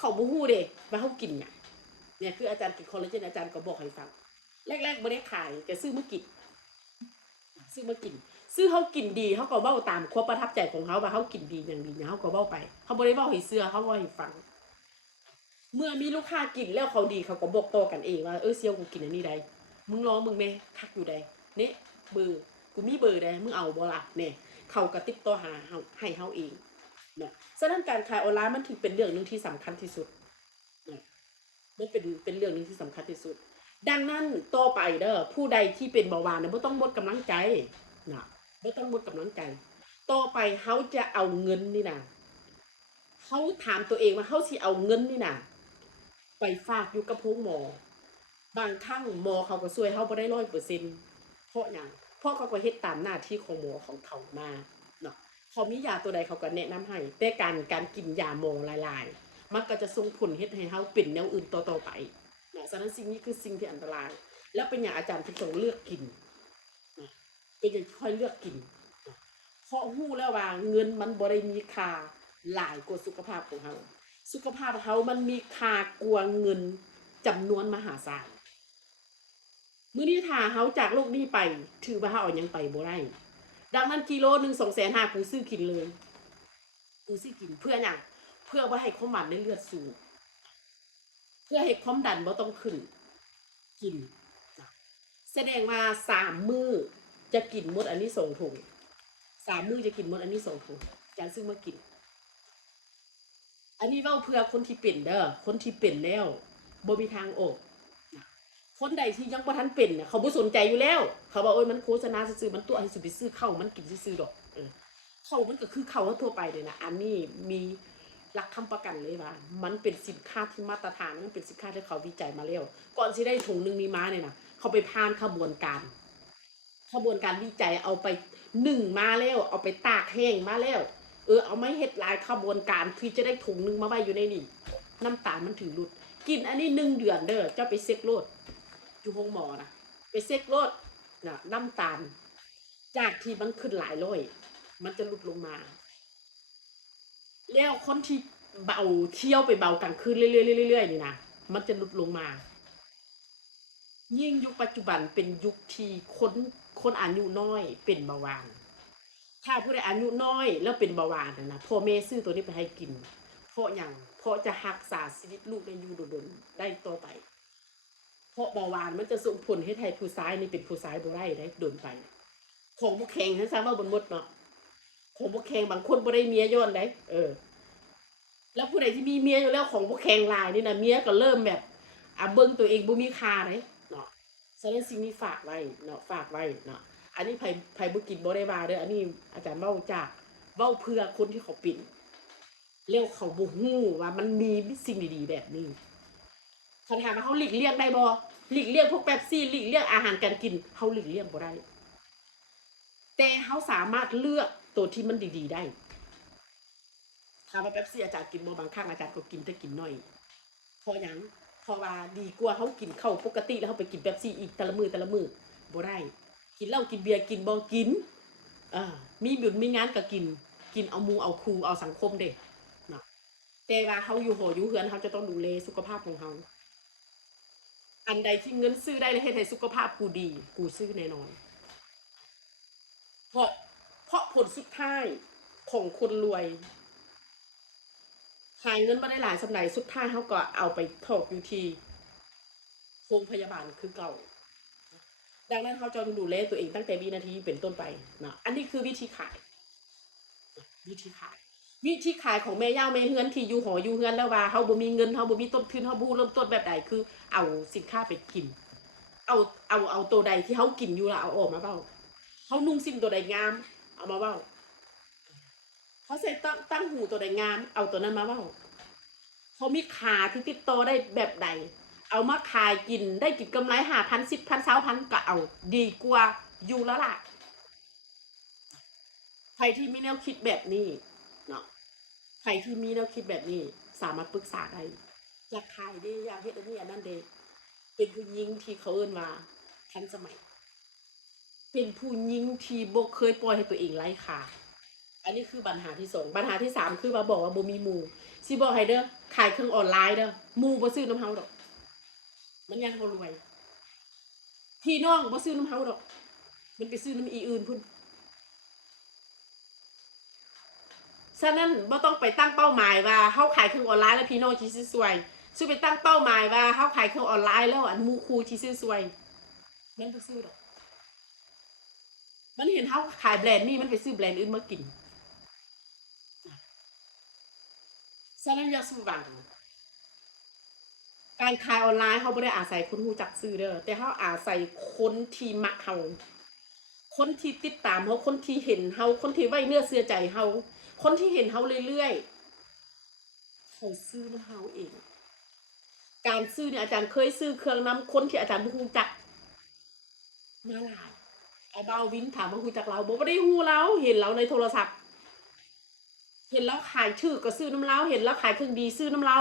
ขาบ่ฮู้เด้ว่าเขากินหยังเนี่ยคืออาจารย์กินคอลลาเจนอาจารย์ก็บอกให้ฟังแรกๆบ่ได้ขายแต่ซื้อมากินซื้อมากินซื้อเขากินดีเขาก็เว้าตามความประทับใจของเขาว่าเขากินดีอย่างดีเขาก็เว้าไปเขาบ่ได้เว้าให้เชื่อเขาเว้าให้ฟัง เมื่อมีลูกค้ากินแล้วเขาดีเขาก็บอกต่อกันเองว่าเซียวกูกินอันนี้ได้มึงรอมึงแม่คักอยู่ได้เนี่ยเบอร์กูมีเบอร์ได้มึงเอาบ่ล่ะเนี่ยเขาก็ติดต่อหาเฮาให้เฮาเองเนี่ยฉะนั้นการขายออนไลน์มันถึงเป็นเรื่องหนึงที่สำคัญที่สุดเนี่ยมันเป็นเรื่องหนึงที่สำคัญที่สุดดังนั้นต่อไปเด้อผู้ใดที่เป็นเบาหวานเนี่ยบ่ต้องหมดกำลังใจนะบ่ต้องหมดกำลังใจต่อไปเขาจะเอาเงินนี่นะเขาถามตัวเองว่าเขาสิเอาเงินนี่นะ ไปฝากอยู่กับโรงหมอบางครั้งหมอเขาก็ช่วยเราบ่ได้100%เพราะหยังเพราะเขาก็เฮ็ดตามหน้าที่ของหมอของเขามาเนาะเขามียาตัวใดเขาก็แนะนำให้แต่การกินยาหมอหลายๆมันก็จะส่งผลเฮ็ดให้เราเป็นแนวอื่นต่อๆไปเนาะฉะนั้นสิ่งนี้คือสิ่งที่อันตรายแล้วเป็นหยังอาจารย์ถึงต้องเลือกกินนะเป็นหยังค่อยเลือกกินนะเพราะรู้แล้วว่าเงินมันบ่ได้มีค่าหลายกว่าสุขภาพของเรา สุขภาพเขามันมีค่ากว่าเงินจำนวนมหาศาล มื้อนี้ถ้าเฮาจากโลกนี้ไปถือว่าเฮาเอาหยังไปบ่ได้ดังนั้นกิโลหนึ่ง250,000กูซื้อกินเลยกูซื้อกินเพื่อหยังเพื่อบ่ให้ความดันในเลือดสูงเพื่อให้ความดันบ่ต้องขึ้นกินแสดงว่า3 มื้อจะกินหมดอันนี้2 ถุง3 มื้อจะกินหมดอันนี้2 ถุงอาจารย์ซื้อมากินอันนี้เว้าเพื่อคนที่เป็นเด้อคนที่เป็นแล้วบ่มีทางออกคนใดที่ยังบ่ทันเป็นน่ะเขาบ่สนใจอยู่แล้วเขาบอกโอ๊ยมันโฆษณาซื่อๆมันตัวให้สิไปซื้อข้าวมันกินซื่อๆดอกข้าวมันก็คือข้าวทั่วไปเลยนะอันนี้มีหลักค้ำประกันเลยว่ามันเป็นสินค้าที่มาตรฐานมันเป็นสินค้าที่เขาวิจัยมาแล้วก่อนสิได้ถุงนึงนี้มาเนี่ยนะเขาไปผ่านขบวนการวิจัยเอาไปนึ่งมาแล้วเอาไปตากแห้งมาแล้วเอาไม่เฮ็ดหลายขบวนการที่จะได้ถุงนึงมาไว้อยู่ในนี่น้ำตาลมันถึงรุดกินอันนี้1 เดือนเด้อเจ้าไปเซ็กโลดอยู่ห้องหมอนะไปเซ็กโลดนะน้ำตาลจากที่มันขึ้นหลายร้อยมันจะลดลงมาแล้วคนที่เบาเที่ยวไปเบากลางคืนเรื่อยๆนี่นะมันจะลดลงมายิ่งยุคปัจจุบันเป็นยุคที่คนอายุน้อยเป็นเบาหวานถ้าผู้ใดอายุน้อยแล้วเป็นเบาหวานนะพ่อแม่ซื้อตัวนี้ไปให้กินเพราะอย่างเพราะจะรักษาชีวิตลูกในอยู่โดนๆได้ต่อไปเพราะเบาหวานมันจะส่งผลให้ไทยผู้ซ้ายนี่เป็นผู้ซ้ายบ่ได้ได้โดนไปของบ่แข็งทั้งซ้ำว่าบนมดเนาะของบ่แข็งบางคนบ่ได้เมียย้อนได้แล้วผู้ใดที่มีเมียอยู่แล้วของบ่แข็งหลายนี่นะเมียก็เริ่มแบบเบิ่งตัวเองบ่มีค่าเด้เนาะฉะนั้นสิ่งนี้ฝากไว้เนาะฝากไว้เนาะอันนี้ไผบ่กินบ่ได้ว่าเด้ออันนี้อาจารย์เว้าจากเว้าเพื่อคนที่เขาเป็นแล้วเขาบ่ฮู้ว่ามันมีสิ่งดีๆแบบนี้เขาถามว่าเขาหลีกเลี่ยงได้บ่หลีกเลี่ยงพวกเป๊ปซี่หลีกเลี่ยงอาหารการกินเขาหลีกเลี่ยงบ่ได้แต่เขาสามารถเลือกตัวที่มันดีๆได้ถามว่าเป๊ปซี่อาจารย์กินบ่บางครั้งอาจารย์ก็กินแต่กินน้อยเพราะหยังเพราะว่าดีกว่าเขากินข้าวปกติแล้วเขาไปกินเป๊ปซี่อีกแต่ละมื้อบ่ได้กินเหล้ากินเบียร์กินบ่กินมีบุญมีงานก็กินเอาหมู่เอาคู่เอาสังคมเด้เนาะแต่ว่าเขาอยู่หออยู่เฮือนเขาจะต้องดูแลสุขภาพของเขาอันใดที่เงินซื้อได้และเฮ็ดให้สุขภาพกูดีกูซื้อแน่นอนเพราะเพราะผลสุดท้ายของคนรวยหาเงินมาได้หลายสำหรับสุดท้ายเขาก็เอาไปถกอยู่ที่โรงพยาบาลคือเก่าดังนั้นเขาจะดูแลตัวเองตั้งแต่วินาทีเป็นต้นไปนะอันนี้คือวิธีขายวิธีขายวิธีขายของแม่ย่าแม่เฮือนที่อยู่หออยู่เฮือนแล้วว่าเขาบ่มีเงินเขาบ่มีต้นทุนเขาบ่เริ่มต้นแบบใดคือเอาสินค้าไปกินเอาเอาตัวใดที่เขากินอยู่ละเอาออกมาเบ้าเขานุ่งสิ้นตัวใดงามเอามาเบ้าเขาใส่ตั้งหูตัวใดงามเอาตัวนั้นมาเบ้าเขามีขาที่ติดต่อได้แบบใดเอามาขายกินได้กินกำไร5,000 10,000 20,000ก็เอาดีกว่าอยู่แล้วล่ะใครที่มีแนวคิดแบบนี้เนาะใครที่มีแนวคิดแบบนี้สามารถปรึกษาได้อยากขายเด้อยากเฮ็ดอันนี้อันนั้นเด้เป็นผู้หญิงที่เขาเอิ้นว่าทันสมัยเป็นผู้หญิงที่บ่เคยปล่อยให้ตัวเองไร้ค่าอันนี้คือปัญหาที่2ปัญหาที่3คือว่าบอกว่าบ่มีหมู่สิบอกให้เด้อขายเครื่องออนไลน์เด้อหมู่บ่ซื้อนำเฮาดอกมันยังบ่รวยพี่น้องบ่ซื้อนำเฮาดอกมันไปซื้อนำอีอื่นพุ่นฉะนั้นบ่ต้องไปตั้งเป้าหมายว่าเฮาขายเครื่องออนไลน์แล้วพี่น้องสิซื้อซวยซื้อไปตั้งเป้าหมายว่าเฮาขายเครื่องออนไลน์แล้วอันหมู่คู่สิซื้อซวยมันบ่ซื้อดอกมันเห็นเฮาขายแบรนด์นี้มันไปซื้อแบรนด์อื่นมากินฉะนั้นอย่าสู้หวังการขายออนไลน์เขาไม่ได้อาศัยคนรู้จักซื้อเด้อแต่เขาอาศัยคนที่มักเขาคนที่ติดตามเขาคนที่เห็นเขาคนที่ไว้เนื้อเชื่อใจเขาคนที่เห็นเขาเรื่อยๆเขาซื้อน้ำเขาเองการซื้อเนี่ยอาจารย์เคยซื้อเครื่องน้ำคนที่อาจารย์บ่ฮู้จักมาหลายไอ้บ่าววินถามว่าฮู้จักเราบ่ได้ฮู้เราเห็นเราในโทรศัพท์เห็นเราขายชื่อก็ซื้อน้ำเราเห็นเราขายเครื่องดีซื้อน้ำเรา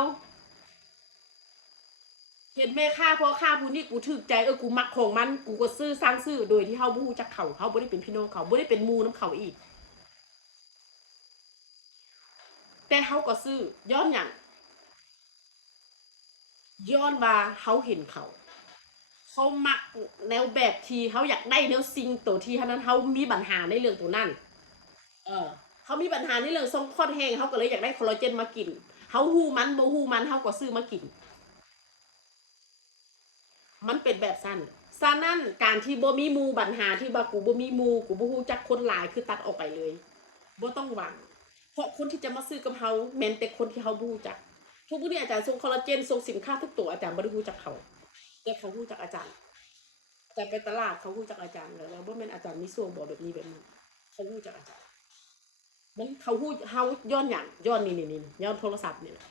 เห็นแม่ค่าพ่อค่าผู้นี้กูถึกใจกูมักของมันกูก็ซื้อสร้างซื้อโดยที่เฮาบ่ฮู้จักเขาบ่ได้เป็นพี่น้องเขาบ่ได้เป็นหมู่นํเขาอีกแต่เฮาก็ซื้อย้อนหยังย้อนว่าเฮาเห็นเขา เขามักแนวแบบที่เขาอยากได้แนวสิ่งตัวที่เท่านั้นเขามีปัญหาในเรื่องตัวนั้นเออเขามีปัญหาในเรื่องทรงคลอดแห้งเขาก็เลยอยากได้คอลลาเจนมากินเขาหูมันบ่หูมันเขาก็ซื้อมากินมันเป็นแบบสั้นซะนั่นการที่บ่มีหมู่ปัญหาที่ว่ากูบ่มีหมู่กูบ่ฮู้จักคนหลายคือตัดออกไปเลยบ่ต้องหวังเพราะคนที่จะมาซื้อกับเฮาแม่นแต่คนที่เฮาบ่ฮู้จักทุกมื้อนี้อาจารย์ส่งคอลลาเจนส่งสินค้าทุกตัวอาจารย์บ่ได้ฮู้จักเขาแต่เขาฮู้จักอาจารย์แต่ไปตลาดเขาฮู้จักอาจารย์แล้วบ่แม่นอาจารย์มีส่วนบ่แบบนี้แบบนั้นเขาฮู้จักอาจารย์มันเขาฮู้เฮาย้อนหยังย้อนนี่ๆๆย้อนโทรศัพท์นี่แหละ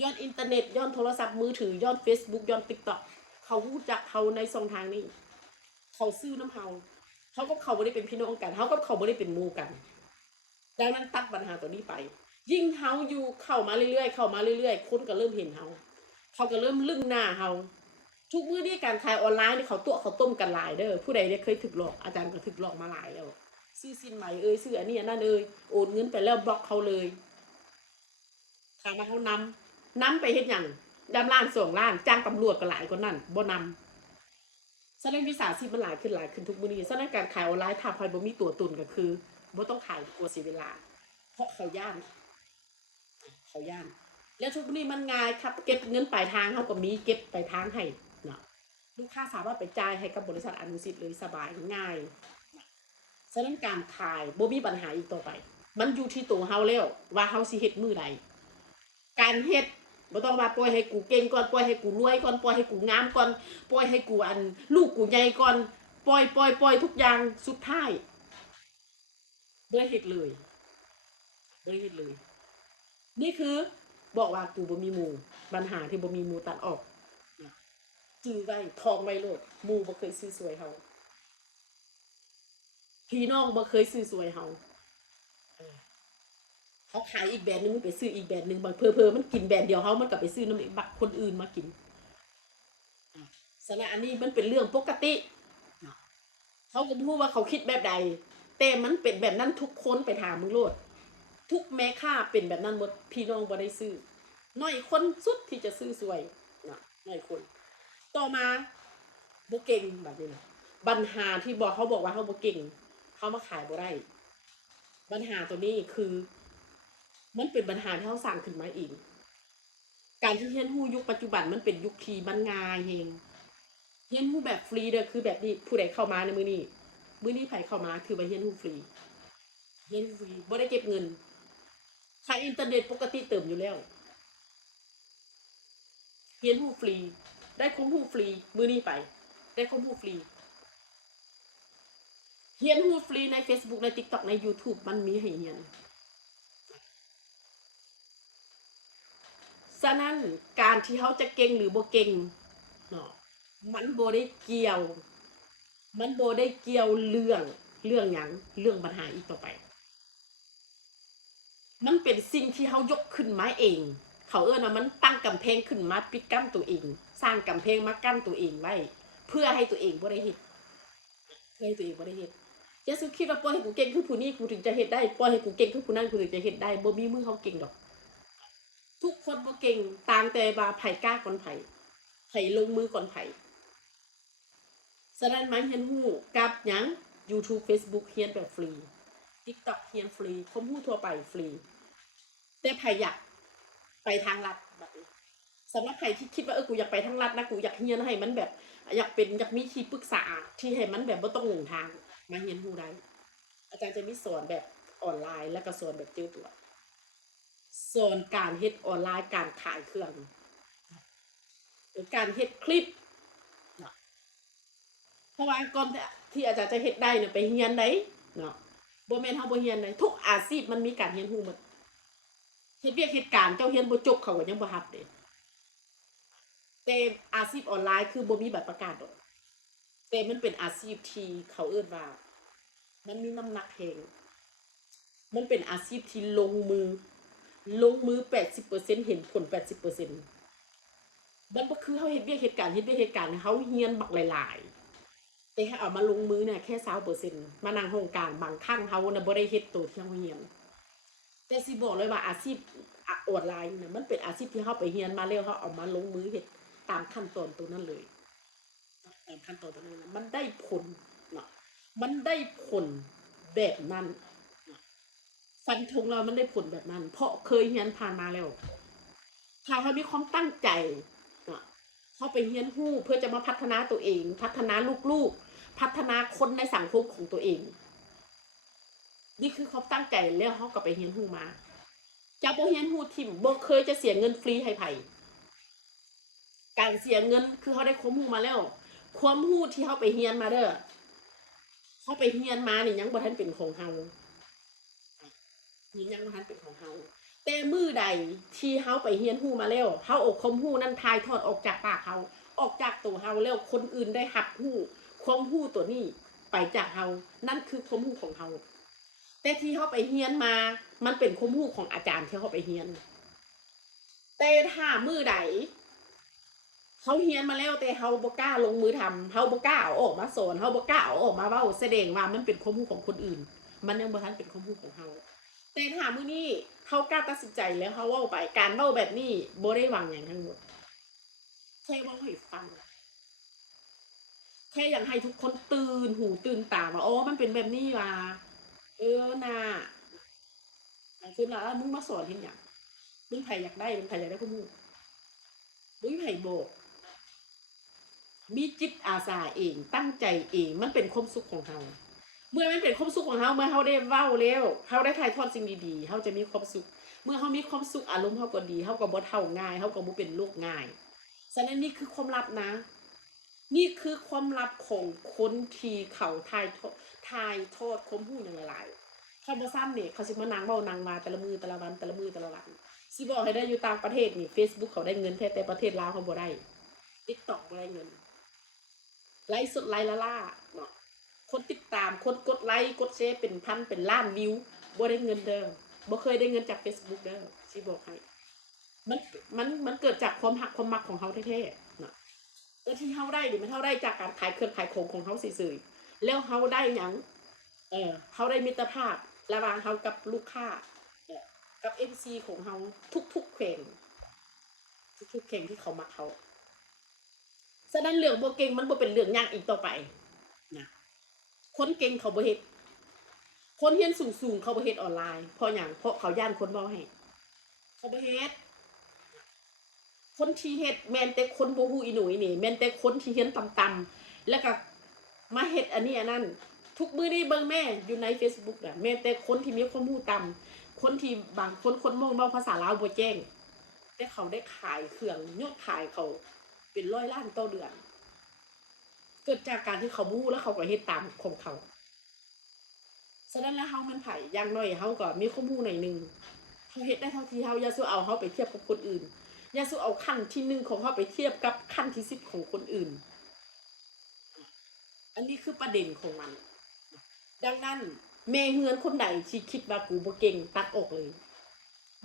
ย้อนอินเทอร์เน็ตย้อนโทรศัพท์มือถือย้อนเฟซบุ๊กย้อน TikTok เขาฮู้จักเขาในช่องทางนี้เขาซื้อน้ำเฮาเขากับเขาบ่ได้เป็นพี่น้องกันเขากับเขาบ่ได้เป็นหมู่กันดังนั้นตัดปัญหาตัวนี้ไปยิ่งเฮาอยู่เข้ามาเรื่อยๆเข้ามาเรื่อยๆคนก็เริ่มเห็นเฮาเขาก็เริ่มลึ่งหน้าเฮาทุกมื้อนี้การขายออนไลน์นี่เขาตัวเขาต้มกันหลายเด้อผู้ใดเนี่ยเคยถูกหลอกอาจารย์ก็ถูกหลอกมาหลายแล้วซื้อสินใหม่ซื้ออันนี้อันนั้นโอนเงินไปแล้วบล็อกเขาเลยถามว่าเขานำไปเฮ็ดหยังดำล้าน2ล้านจ้างตำรวจก็หลายกว่านั้นบ่นำ ฉะนั้นวิสาชีพมันหลายขึ้นทุกมื้อนี้ฉะนั้นการขายออนไลน์ถ้าใครบ่มีตัวตนก็คือบ่ต้องขายกลัวเสียเวลาเพราะเขาย่านแล้วทุกมื้อนี้มันง่ายครับเก็บเงินปลายทางเฮาก็มีเก็บปลายทางให้เนาะลูกค้าสามารถไปจ่ายให้กับบริษัทอนุสิทธิ์เลยสบายง่ายฉะนั้นการขายบ่มีปัญหาอีกต่อไปมันอยู่ที่ตัวเฮาแล้วว่าเฮาสิเฮ็ดมื้อใดการเฮ็ดบ่ต้องว่าปล่อยให้กูเก่งก่อนปล่อยให้กูรวยก่อนปล่อยให้กูงามก่อนปล่อยให้กูลูกกูใหญ่ก่อนปล่อยทุกอย่างสุดท้ายบ่ได้เฮ็ดเลยบ่ได้เฮ็ดเลยนี่คือบอกว่ากูบ่มีหมู่ปัญหาที่บ่มีหมู่ตัดออกจื้อไว้ทองไว้โลดหมู่บ่เคยซื้อสวยเฮาพี่น้องบ่เคยซื้อสวยเฮาเออเขาขายอีกแบรนด์หนึงมันไปซื้ออีกแบรนด์หนึงบางเผลอๆมันกินแบรนด์เดียวเฮามันก็ไปซื้อนำบักคนอื่นมากินฉะนั้นอันนี้มันเป็นเรื่องปกติเนาะ เขาก็พูดว่าเขาคิดแบบใดแต่มันเป็นแบบนั้นทุกคนไปถามมึงโลดทุกแม่ค้าเป็นแบบนั้นหมดพี่น้องบ่ได้ซื้อน้อยคนสุดที่จะซื้อสวยนะน้อยคนต่อมาบ่เก่งแบบนี้นะปัญหาที่บอกเขาบอกว่าเขาบ่เก่งเขามาขายบ่ได้ปัญหาตัวนี้คือมันเป็นปัญหาที่เขาสร้างขึ้นมาเองการที่เรียนรู้ยุคปัจจุบันมันเป็นยุคที่มันง่ายเองเรียนรู้แบบฟรีเด้อคือแบบนี้ผู้ใดเข้ามาในมื้อนี้ไผเข้ามาคือว่าเรียนรู้ฟรี เรียนฟรีบ่ได้เก็บเงินใช้อินเทอร์เน็ตปกติเติมอยู่แล้วเรียนรู้ฟรีได้ความรู้ฟรีมื้อนี้ไปได้ความรู้ฟรีเรียนรู้ฟรีใน Facebook ใน TikTok ใน YouTube มันมีให้เรียนฉะนั้นการที่เขาจะเก่งหรือบ่เก่งเนาะมันบ่ได้เกี่ยวมันบ่ได้เกี่ยวเรื่องหยังเรื่องปัญหาอีกต่อไป มันเป็นสิ่งที่เขายกขึ้นมาเอง เขาว่ามันตั้งกำแพงขึ้นมาปิดกั้นตัวเอง สร้างกำแพงมากั้นตัวเองไว้เพื่อให้ตัวเองบ่ได้เฮ็ดเพื่อให้ตัวเองบ่ได้เฮ็ดอย่าสุคิดว่าปล่อยให้กูเก่งคือผู้นี้กูถึงจะเฮ็ดได้ปล่อยให้กูเก่งคือผู้นั้นกูถึงจะเฮ็ดได้บ่มีมือเขาเก่งดอกทุกคนบ่เก่งต่างแต่ว่าไผกล้าก่อนไผลงมือก่อนไผฉะนั้นมันเรียนรู้กับหยัง YouTube Facebook เรียนแบบฟรี TikTok เรียนฟรีความรู้ทั่วไปฟรี แต่ไผอยากไปทางลัดแบบนี้สำหรับใครที่คิดว่ากูอยากไปทางลัดนะกูอยากเรียนให้มันแบบอยากมีที่ปรึกษาที่ให้มันแบบบ่ต้องหลงทางมาเรียนรู้ได้อาจารย์จะมีสอนแบบออนไลน์แล้วก็สอนแบบเจอตัวสอนการเฮ็ดออนไลน์การขายเครื่องหรือการเฮ็ดคลิปเนาะเพราะว่าก่อนที่อาจารย์จะเฮ็ดได้เนี่ยไปเรียนได้เนาะบ่แม่นเฮาบ่เรียนได้ทุกอาชีพมันมีการเรียนรู้หมดเฮ็ดเวียกเฮ็ดการเจ้าเรียนบ่จบเขาก็ยังบ่รับเด้ แต่อาชีพออนไลน์คือบ่มีใบประกาศดอกแต่มันเป็นอาชีพที่เขาเอิ้นว่ามันมีน้ำหนักแรงมันเป็นอาชีพที่ลงมือ80%เห็นผล80%มันบ่คือเฮาเฮ็ดเวียกเฮ็ดการเฮาเรียนบักหลายๆแต่ให้เอามาลงมือเนี่ยแค่20%มานั่งห้องกลางบางครั้งเฮาน่ะบ่ได้เฮ็ดตัวที่เฮาเรียนแต่สิบอกเลยว่าอาชีพออนไลน์น่ะมันเป็นอาชีพที่เฮาไปเรียนมาแล้วเฮาเอามาลงมือเฮ็ดตามขั้นตอนตรงนั้นเลย ตามขั้นตอนตรงนั้นนะมันได้ผลเนาะมันได้ผลแบบนั้นเนาะฟันธงเรามันได้ผลแบบนั้นเพราะเคยเรียนผ่านมาแล้วถ้าเขามีความตั้งใจเนาะเขาไปเรียนรู้เพื่อจะมาพัฒนาตัวเองพัฒนาลูกๆพัฒนาคนในสังคมของตัวเองนี่คือเขาตั้งใจแล้วเขาก็ไปเรียนรู้มาจะบ่เรียนรู้ทิ่มบ่เคยจะเสียเงินฟรีให้ไผการเสียเงินคือเขาได้ความรู้มาแล้วความรู้ที่เขาไปเรียนมาเด้อเขาไปเรียนมานี่ยังบ่ทันเป็นของเฮานี่ยังบ่ทันเป็นของเฮาแต่มื้อใดที่เฮาไปเรียนรู้มาแล้วเฮาเอาความรู้นั้นถ่ายทอดออกจากปากเฮาออกจากตัวเฮาแล้วคนอื่นได้รับรู้ความรู้ตัวนี้ไปจากเฮานั่นคือความรู้ของเฮาแต่ที่เฮาไปเรียนมามันเป็นความรู้ของอาจารย์ที่เฮาไปเรียนแต่ถ้ามื้อใดเขาเรียนมาแล้วแต่เฮาบ่กล้าลงมือทำเฮาบ่กล้าเอาออกมาสอนเฮาบ่กล้าเอาออกมาเว้าแสดงว่ามันเป็นความรู้ของคนอื่นมันยังบ่ทันเป็นความรู้ของเฮาแต่ถ้ามื้อนี้เฮากล้าตัดสินใจแล้วเฮาเว้าไปการเว้าแบบนี้บ่ได้หวังหยังทั้งหมดแค่เว้าให้ฟังแค่อยากให้ทุกคนตื่นหูตื่นตาว่าอ๋อมันเป็นแบบนี้ว่ะเออน่ะคือล่ะมึงมาสอนเฮ็ดหยังมึงไผอยากได้มึงไผอยากได้ความรู้บ่มีไผบอก มีจิตอาสาเองตั้งใจเองมันเป็นความสุขของเราเมื่อมันเป็นความสุขของเราเมื่อเราได้เว้าแล้วเราได้ถ่ายทอดสิ่งดีๆเราจะมีความสุขเมื่อเรามีความสุขอารมณ์เราก็ดีเราก็บ่เฒ่าง่ายเราก็บ่เป็นโรคง่ายฉะนั้นนี่คือความลับนะนี่คือความลับของคนที่เขาถ่ายทอดความรู้อย่างหลายๆเขาบ่ซ้ำนี่เขาสิมานั่งเว้านั่งว่าแต่ละมื้อแต่ละวันแต่ละมื้อแต่ละวันสิบอกให้ได้อยู่ต่างประเทศนี่ Facebook เขาได้เงินแท้แต่ประเทศลาวเขาบ่ได้ TikTok บ่ได้เงิน ไลฟ์สดไลฟ์ละล่าเนาะคนติดตามคนกดไลค์กดแชร์เป็นพันเป็นล้านวิวบ่ได้เงินเด้อบ่เคยได้เงินจาก Facebook เด้อสิบอกให้มันมันเกิดจากความหักความมักของเฮาแท้ๆเนาะแต่ที่เฮาได้นี่มันเฮาได้จากการขายเครื่องขายของเฮาซื่อๆแล้วเฮาได้หยังเฮาได้มิตรภาพระหว่างเฮากับลูกค้ากับ FC ของเฮาทุกๆแขวงทุกๆแขวงที่เขามักเฮาฉะนั้นเรื่องบ่เก่งมันบ่เป็นเรื่องยากอีกต่อไปนะ คนเก่งเขาบ่เฮ็ดคนเรียนสูงๆเขาบ่เฮ็ดออนไลน์เพราะหยังเพราะเขาย้านคนเว้าให้เขาบ่เฮ็ดคนที่เฮ็ดแม่นแต่คนบ่ฮู้อีหนูอีเหน่แม่นแต่คนที่เรียนต่ำๆแล้วก็มาเฮ็ดอันนี้อันนั้นทุกมื้อนี้เบิ่งแม่อยู่ในเฟซบุ๊กน่ะแม่นแต่คนที่มีความรู้ต่ำคนที่บางคนคนมองเว้าภาษาลาวบ่แจ้งแต่เขาได้ขายเครื่องยอดขายเขาเป็นร้อยล้านต่อเดือนเกิดจากการที่เขาบ่ฮู้แล้วเขาก็เฮ็ดตามของเขา ฉะนั้นแล้วเฮามันไผอย่างน้อยเฮาก็มีความรู้หน่อยหนึงเฮาเฮ็ดได้เท่าที่เฮาอย่าสู้เอาเฮาไปเทียบกับคนอื่นอย่าสู้เอาขั้นที่1ของเฮาไปเทียบกับขั้นที่10ของคนอื่นอันนี้คือประเด็นของมันดังนั้นแม่เฮือนคนใดที่คิดว่ากูบ่เก่งตัดออกเลย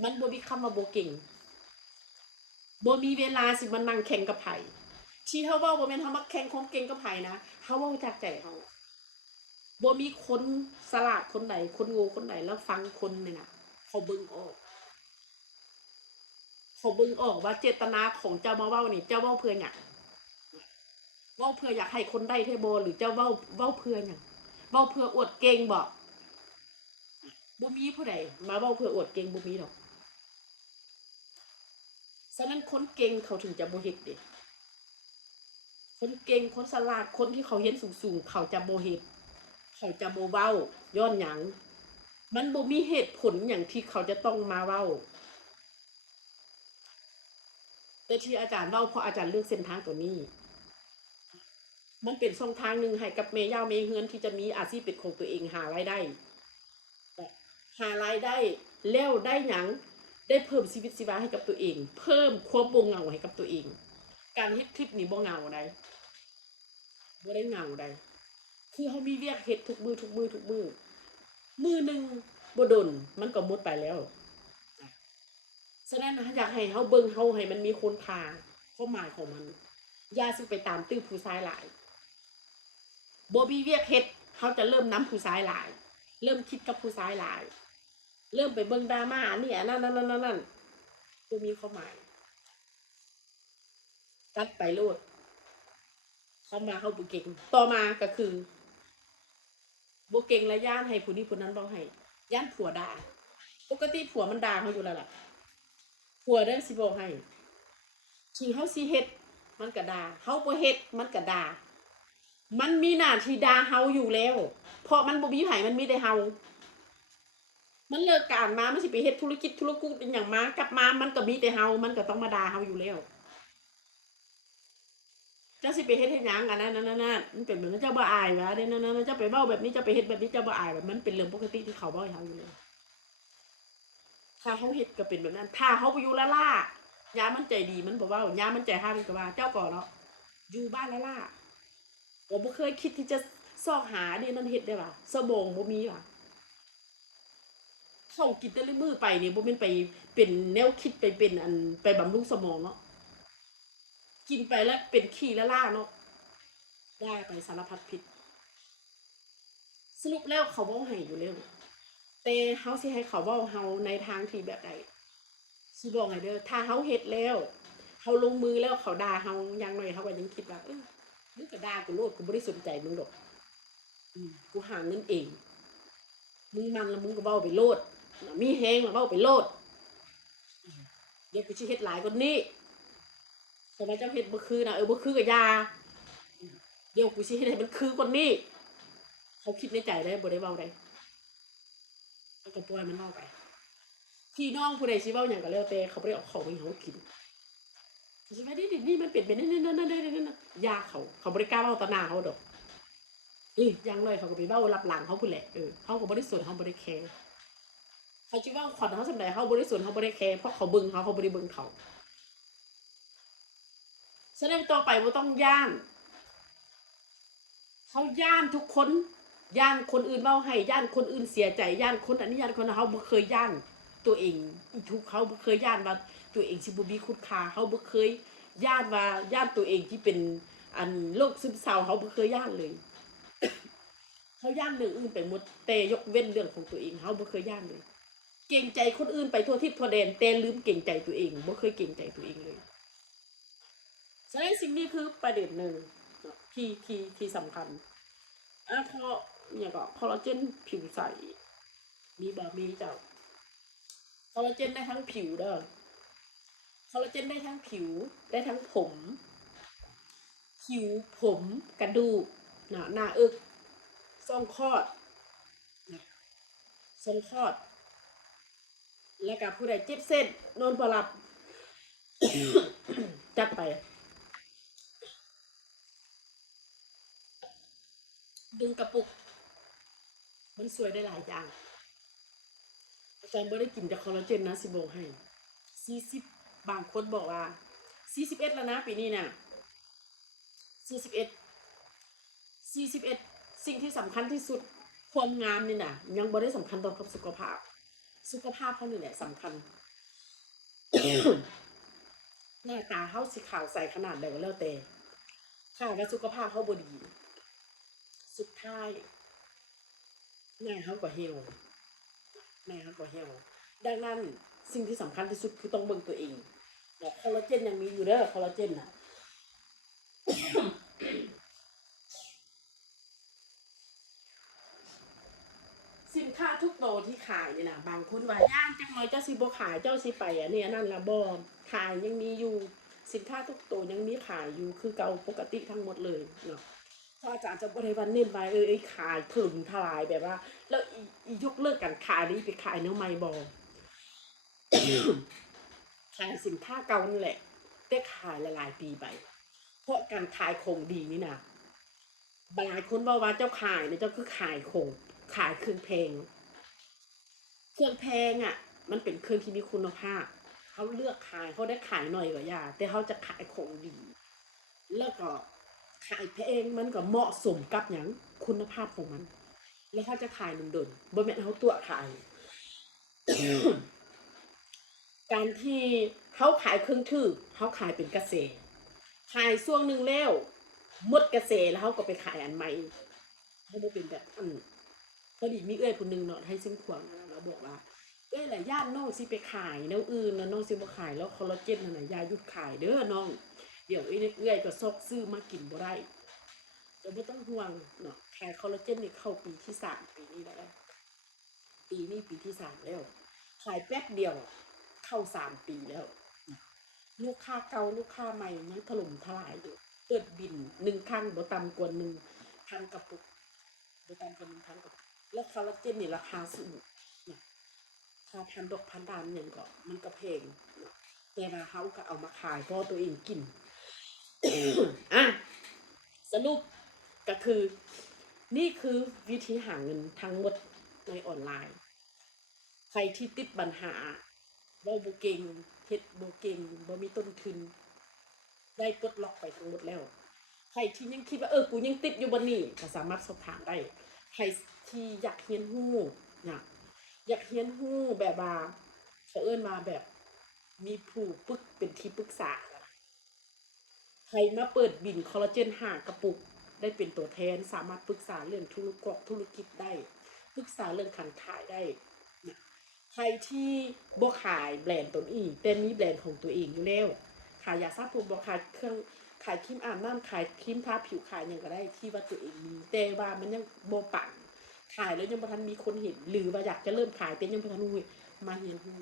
มันบ่มีคำว่าบ่เก่งบ่มีเวลาสิมานั่งแข่งกับไผที่เฮาเว้าบ่แม่นเฮามาแข่งความเก่งกับไผนะเฮาเว้าจากใจเฮา บ่มีคนสลาดคนใดคนโง่คนใดแล้วฟังคนนี่น่ะเขาเบิ่งออกเขาเบิ่งออกว่าเจตนาของเจ้ามาเว้านี่เจ้าเว้าเพื่อหยังเว้าเพื่ออยากให้คนได้แท้บ่หรือเจ้าเว้าเพื่อหยังเว้าเพื่ออวดเก่งบ่บ่มีผู้ใดมาเว้าเพื่ออวดเก่งบ่มีดอกฉะนั้นคนเก่งเขาถึงจะบ่เฮ็ดเดะคนเก่งคนฉลาดคนที่เขาเรียนสูงๆเขาจะบ่เฮ็ดเขาจะบ่เว้าย้อนหยังมันบ่มีเหตุผลหยังที่เขาจะต้องมาเว้า แต่ที่อาจารย์เล่าเพราะอาจารย์เลือกเส้นทางตัวนี้ มันเป็นช่องทางหนึ่งให้กับเมย่าเมเฮือนที่จะมีอาชีพเป็นของตัวเองหารายได้หารายได้แล้วได้หยังได้เพิ่มชีวิตชีวาให้กับตัวเองเพิ่มความบ่เหงาให้กับตัวเองการเฮ็ดคลิปนี้บ่เหงาใดบ่ได้เหงาใดคือเขามีเวียกเฮ็ดทุกมือทุกมือทุกมือมือหนึ่งบ่ดนมันก็หมดไปแล้วฉะนั้นนะอยากให้เขาเบิ่งเขาให้มันมีคุณค่าความหมายของมันอย่าสิไปตามตื้อผู้ชายหลาย บ่มีเวียกเฮ็ดเขาจะเริ่มนำผู้ชายหลายเริ่มคิดกับผู้ชายหลายเริ่มไปเบิ่งดราม่าอันนี้อันนั้นบ่มีความหมายตัดไปโลดเข ำว่าเขาบ่เก่งต่อมาก็คือบ่เก่งและย่านให้ผู้นี้ผู้นั้นเว้าให้ย่านผัวด่าปกติผัวมันด่าเขาอยู่แล้วล่ะผัวเด้อสิบอกให้ถึงเฮาสิเฮ็ดมันก็ด่าเฮาบ่เฮ็ดมันก็ด่ามันมีหน้าที่ด่าเฮาอยู่แล้วเพราะมันบ่มีไผมันมีแต่เฮามันเลิกการมามันสิไปเฮ็ดธุรกิจธุรกุเป็นหยังมากลับมามันก็มีแต่เฮามันก็ต้องมาด่าเฮาอยู่แล้วเจ้าสิไปเฮ็ดหยังอันนั้นนั่นๆมันเป็นแบบนั้นเจ้าบ่อายว่าเด้นั่นๆเจ้าไปเว้าแบบนี้เจ้าไปเฮ็ดแบบนี้เจ้าบ่อายแบบมันเป็นเรื่องปกติที่เขาเว้าให้เฮาอยู่แล้วถ้าเฮาเฮ็ดก็เป็นแบบนั้นถ้าเฮาบ่อยู่ละล่ายามมันใจดีมันบ่เว้ายามมันใจร้ายมันก็ว่าเจ้าก่อเนาะอยู่บ้านละล่าผมบ่เคยคิดที่จะซอกหาเด้นั่นเฮ็ดได้ว่ะสมองบ่มีว่ะเข้ากินแต่ละมื้อไปนี่บ่แม่นไปเป็นแนวคิดไปเป็นอันไปบำรุงสมองเนาะกินไปแล้วเป็นขี้ละล่าเนาะได้ไปสารพัดพิษสรุปแล้วเขาเว้าให้อยู่แล้วแต่เฮาสิให้เขาเว้าเฮาในทางที่แบบใดสิบอกให้เด้อถ้าเฮาเฮ็ดแล้วเฮาลงมือแล้วเขาด่าเฮาอย่างน้อยเฮาก็ยังคิดว่ามึงก็ด่ากูโลดกูบ่ได้สนใจมึงดอกกูหาเงินเองมึงมันแล้วมึงก็เว้าไปโลดมีแฮงแล้วเว้าไปโลดเดี๋ยวกูสิเฮ็ดหลายกว่านี้แต่ว่าเจ้าเฮ็ดบ่คือนะบ่คือก็อย่าเดี๋ยวกูสิเฮ็ดให้มันคือกว่านี้เขาคิดในใจได้บ่ได้เว้าได้แล้วก็ปล่อยมันเว้าไปพี่น้องผู้ใดสิเว้าหยังก็แล้วแต่เขาบ่ได้เอาของให้เฮากินสิว่านี่มันเป็นไปนั่นๆๆๆๆอย่าเขาบ่ได้กล้าเว้าต่อหน้าเฮาดอกอย่างน้อยเขาก็ไปเว้ารับหลังเฮาพู้นแหละเฮาก็บ่ได้สนเฮาบ่ได้แคร์เขาสิเว้าขวัญเฮาส่ำใดเฮาบ่ได้สนเฮาบ่ได้แคร์เพราะเขาเบิ่งเฮาบ่ได้เบิ่งเขาฉะนั้นต่อไปบ่ต้องย้านเขาย้านทุกคนย้านคนอื่นเว้าให้ย้านคนอื่นเสียใจย้านคนอันนี้ย้านคนนั้นเฮาบ่เคยย้านตัวเองทุกเขาบ่เคยย้านว่าตัวเองสิบ่มีคุณค่าเฮาบ่เคยย้านว่าย้านตัวเองที่เป็นอันโรคซึมเศร้าเฮาบ่เคยย้านเลยเขาย้านเรื่องอื่นไปหมดแต่ยกเว้นเรื่องของตัวเองเฮาบ่เคยย้านเลยเกรงใจคนอื่นไปทั่วทิศทั่วแดนแต่ลืมเกรงใจตัวเองบ่เคยเกรงใจตัวเองเลยฉะนั้นสิ่งนี้คือประเด็นหนึ่งที่สำคัญพออย่างก็คอลลาเจนผิวใสมีแบบมีเจ้าคอลลาเจนได้ทั้งผิวเด้อคอลลาเจนได้ทั้งผิวได้ทั้งผมผิวผมกระดูกหน้าอกซ่องคลอดนะซ่องคลอดแล้วก็ผู้ใดเจ็บเส้นนอนบ่หลับจัดไปดึงกระปุกมันสวยได้หลายอย่างอาจารย์บ่ได้กินแต่คอลลาเจนนะสิบอกให้40บางคนบอกว่า41แล้วนะปีนี้น่ะ41 41สิ่งที่สำคัญที่สุดความงามนี่น่ะยังบ่ได้สำคัญต่อกับสุขภาพเขานี่แหละสำคัญหน้าตาเฮาสิขาวใสขนาดใดก็แล้วแต่ถ้าว่าสุขภาพเฮาบ่ดีสุดท้ายหน้าเฮาก็เหี่ยวดังนั้นสิ่งที่สำคัญที่สุดคือต้องเบิ่งตัวเองแล้วคอลลาเจนยังมีอยู่เด้อคอลลาเจนน่ะสินค้าทุกโตวที่ขายนี่น่ะบางคนว่าย่านจักหน่อยเจ้าสิบ่ขายเจ้าสิไปอันนี้อันนั้นล่ะบ่ขายยังมีอยู่สินค้าทุกโตวยังมีขายอยู่คือเก่าปกติทั้งหมดเลยเนาะเพราะอาจารย์จะบ่ได้ว่าเน้นไว้ขายถล่มทลายแบบว่าแล้วยกเลิกการขายนี้ไปขายแนวใหม่บ่ขายสินค้าเก่านั่นแหละแต่ขายหลายๆปีไปเพราะการขายของดีนี่น่ะหลายคนเว้าว่าเจ้าขายเนี่ยเจ้าคือขายของขายเครื่องแพง เครื่องแพงอ่ะมันเป็นเครื่องที่มีคุณภาพเขาเลือกขายเขาได้ขายหน่อยกว่ายาแต่เขาจะขายของดีแล้วก็ขายแพงมันก็เหมาะสมกับอย่างคุณภาพของมันแล้วเขาจะขายดนๆบ่แม่นเขาตัวขายการที่เขาขายเครื่องถือเขาขายเป็นกระแสขายช่วงหนึ่งแล้วหมดกระแสแล้วเขาก็ไปขายอันใหม่เขาบ่เป็นแบบพอดีมีผู้หนึงเนาะให้ซึ่งขวางนะเราบอกว่าแหละย่านน้องสิไปขายแนวอื่นนะน้องสิบ่ขายแล้วคอลลาเจนนั่นน่ะอย่าหยุดขายเด้อน้องเดี๋ยวก็ซอกซื้อมากินบ่ได้ จะไม่ต้องห่วงเนาะแค่คอลลาเจนนี่เข้าปีที่3ปีนี้แล้วปีนี้ปีที่3แล้วขายแป๊บเดียวเข้า3 ปีแล้วลูกค้าเก่าลูกค้าใหม่ยังถล่มทลายอยู่เปิดบิน1 ครั้งบ่ต่ำกว่า1,000กระปุกบ่ต่ำกว่า1,000กระปุกแล้วคอลลาเจนนี่ราคาสูงเนี่ยค่าพันดอกพันดานอย่างก็มันก็แพงเนาะแต่ว่าเขาก็เอามาขายเพราะตัวเองกิน อ่ะสรุปก็คือนี่คือวิธีหาเงินทั้งหมดในออนไลน์ ใครที่ติดปัญหาเว้าบ่เก่งเฮ็ดบ่เก่งบ่มีต้นทุนได้ปลดล็อกไปทั้งหมดแล้วใครที่ยังคิดว่ากูยังติดอยู่บ่นี้ก็สามารถสอบถามได้ใครที่อยากเรียนรู้เนี่ยอยากเรียนรู้แบบว่าเขาเอิ้นมาแบบมีผู้ปรึกเป็นที่ปรึกษาใครมาเปิดบินคอลลาเจน5 กระปุกได้เป็นตัวแทนสามารถปรึกษาเรื่องธุรกิจได้ปรึกษาเรื่องการขายได้ ใครที่บ่ขายแบรนด์ตนเองแต่มีแบรนด์ของตัวเองอยู่แล้วขายยาสระผมบ่ขายเครื่องขายครีมอาบน้ำขายครีมทาผิวขายหยังก็ได้ที่ว่าตัวเองมีแต่ว่ามันยังบ่ปังขายแล้วยังบ่ทันมีคนเห็นหรือว่าอยากจะเริ่มขายแต่ยังบ่ทันรู้มาเรียนรู้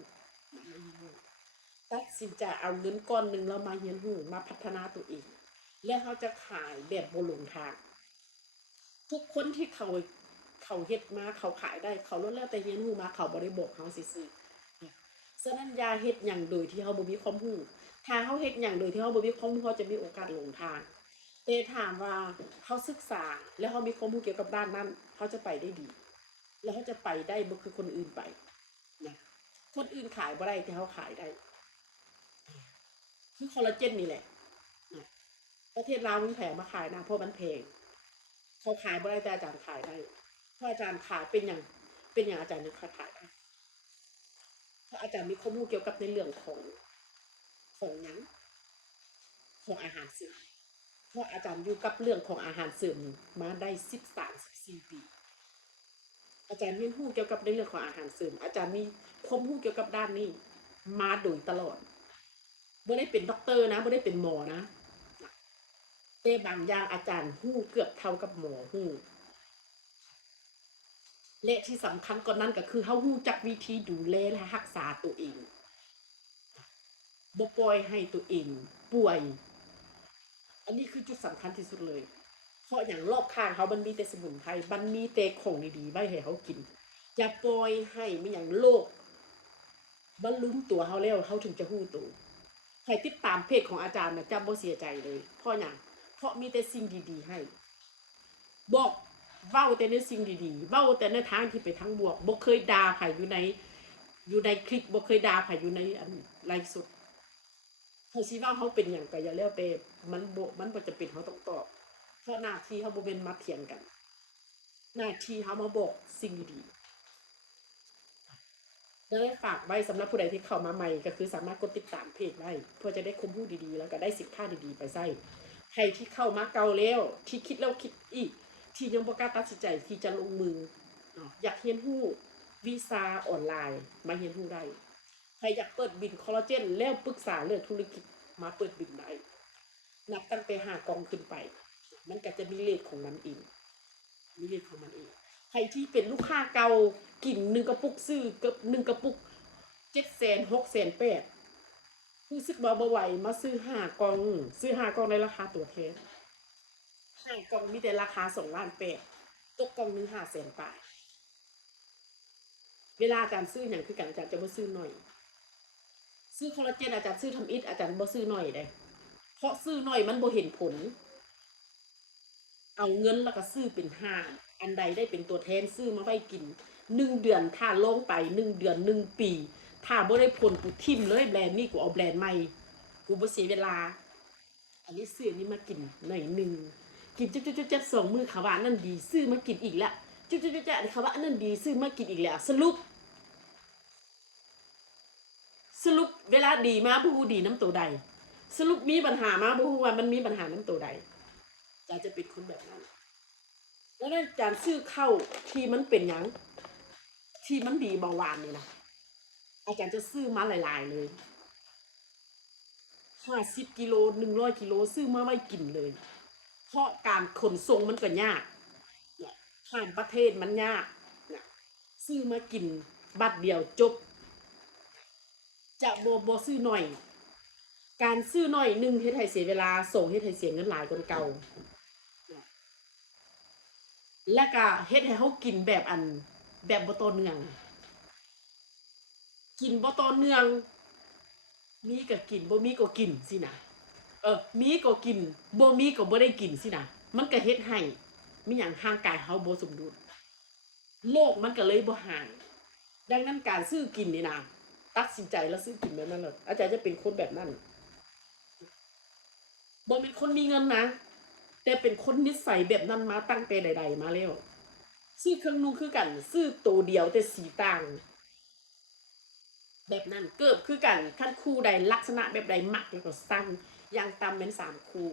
ตัดสินใจเอาเงินก้อนหนึ่งแล้วมาเรียนรู้มาพัฒนาตัวเองและเขาจะขายแบบบ่หลงทางทุกคนที่เขาเฮ็ดมาเขาขายได้เขาล้วนแล้วแต่เรียนรู้มาเขาบ่ได้บอกเขาซื่อๆฉะนั้นอย่าเฮ็ดหยังโดยที่เขาบ่มีความรู้ถ้าเขาเฮ็ดหยังโดยที่เขาบ่มีความรู้เขาจะมีโอกาสหลงทางแต่ถามว่าเขาศึกษาแล้วเขามีความรู้เกี่ยวกับด้านนั้นเขาจะไปได้ดีแล้วเขาจะไปได้บ่คือคนอื่นไปนะคนอื่นขายบ่ได้แต่เขาขายได้คือคอลลาเจนนี่แหละนะประเทศลาวมันแพงมาขายนะเพราะมันแพงเขาขายบ่ได้แต่อาจารย์ขายได้เพราะอาจารย์ขายเป็นอย่างอาจารย์ยังขายได้เพราะอาจารย์มีข้อมูลเกี่ยวกับในเรื่องของหยังของอาหารเสริมเพราะอาจารย์อยู่กับเรื่องของอาหารเสริมมาได้13-14 ปีอาจารย์มีรู้เกี่ยวกับในเรื่องของอาหารเสริมอาจารย์มีความรู้เกี่ยวกับด้านนี้มาโดยตลอดบ่ได้เป็นด็อกเตอร์นะบ่ได้เป็นหมอนะแต่บางอย่างอาจารย์รู้เกือบเท่ากับหมอรู้และที่สำคัญกว่านั้นก็คือเฮารู้จักวิธีดูแลและรักษาตัวเองบ่ปล่อยให้ตัวเองป่วย อันนี้คือจุดสำคัญที่สุดเลย เพราะอย่างรอบข้างเขามันมีแต่สมุนไพรมันมีแต่ของดีๆไว้ให้เขากิน อย่าปล่อยให้มีอย่างโลกมันลุ้มตัวเขาแล้วเขาถึงจะหู้ตัวใครติดตามเพจของอาจารย์นะจำบ่เสียใจเลย เพราะอย่างเพราะมีแต่สิ่งดีๆให้ บอกเว้าแต่ในสิ่งดีๆเว้าแต่ในทางที่ไปทางบวกบ่เคยด่าไผอยู่ในคลิปบ่เคยด่าไผอยู่ในอันไลฟ์สด เขาสิว่าเขาเป็นอย่างก็อย่าแล้วแต่มันบ่จะเป็นเขาต้องตอบเพราะหน้าที่เขาบ่เป็นมาเถียงกันหน้าที่เขามาบอกสิ่งดีๆได้ฝากไว้สำหรับผู้ใดที่เข้ามาใหม่ก็คือสามารถกดติดตามเพจไว้เพื่อจะได้ความรู้ดีๆแล้วก็ได้สินค้าดีๆไปใช้ใครที่เข้ามาเก่าแล้วที่คิดแล้วคิดอีกที่ยังบ่กล้าตัดสินใจที่จะลงมืออยากเรียนรู้วีซาออนไลน์มาเรียนรู้ได้ใครอยากเปิดบินคอลลาเจนแล้วปรึกษาเรื่องธุรกิจมาเปิดบินได้ นับตั้งแต่5 กล่องขึ้นไป มันก็จะมีเลทของมันเองมีเลทของมันเองใครที่เป็นลูกค้าเก่ากิน1 กระปุกซื้อกับ1 กระปุก700,000600,0008รู้สึกบ่ไหวมาซื้อ5 กล่องซื้อ5 กล่องในราคาตัวแทน5 กล่องมีแต่ราคา2,800,000ตกกล่องหนึ่ง500,000ปลายเวลาอาจารย์ซื้ออย่างคือกันอาจารย์จะบ่ซื้อหน่อยซื้อคอลลาเจนอาจารย์ซื้อทำอิฐอาจารย์บ่ซื้อหน่อยเด้เพราะซื้อหน่อยมันบ่เห็นผล เอาเงินแล้วก็ซื้อเป็นห้างอันใดได้เป็นตัวแทนซื้อมาไว้กิน1 เดือนถ้าลงไป1 เดือน1 ปีถ้าบ่ได้ผลกูทิ่มเลยแบรนด์นี้กูเอาแบรนด์ใหม่กูบ่เสียเวลาอันนี้ซื้ออันนี้มากินหน่อยหนึ่งกินจ๊บๆๆ2 มื้อเขาว่าอันนั้นดีซื้อมากินอีกแล้วจ๊บๆๆเขาว่าอันนั้นดีซื้อมากินอีกแล้วสรุปเวลาดีมาบ่ฮู้ดีน้ำตัวใดสรุปมีปัญหามาบ่ฮู้ว่ามันมีปัญหาน้ำตัวใดจะเป็นคนแบบนั้น แล้วอาจารย์ซื้อเข้าที่มันเป็นหยังที่มันดีเบาหวานนี่นะอาจารย์จะซื้อมาหลายๆเลย50 กิโล100 กิโลซื้อมาไว้กินเลย เพราะการขนส่งมันก็ยากเนี่ยข้ามประเทศมันยากเนี่ยซื้อมากินบัดเดียวจบจะบ่ซื้อหน่อยการซื้อหน่อยหนึ่งเฮ็ดให้เสียเวลาสองเฮ็ดให้เสียเงินหลายกว่าเก่าและก็เฮ็ดให้เฮากินแบบแบบบ่ต่อเนื่องกินบ่ต่อเนื่องมีก็กินบ่มีก็กินสินะมีก็กินบ่มีก็บ่ได้กินสินะมันก็เฮ็ดให้มีหยังร่างกายเฮาบ่สมดุลโลกมันก็เลยบ่ห่างดังนั้นการซื้อกินนี่นะตัดสินใจแล้วซื้อกินแบบนั้นเลยอาจารย์จะเป็นคนแบบนั้นบ่เป็นคนมีเงินนะแต่เป็นคนนิสัยแบบนั้นมาตั้งแต่ใดๆมาแล้วซื้อเครื่องนุ่งคือกันซื้อตัวเดียวแต่สีต่างแบบนั้นเกิบคือกันขั้นคู่ใดลักษณะแบบใดมักแล้วก็สั่งอย่างต่ำเป็น3คู่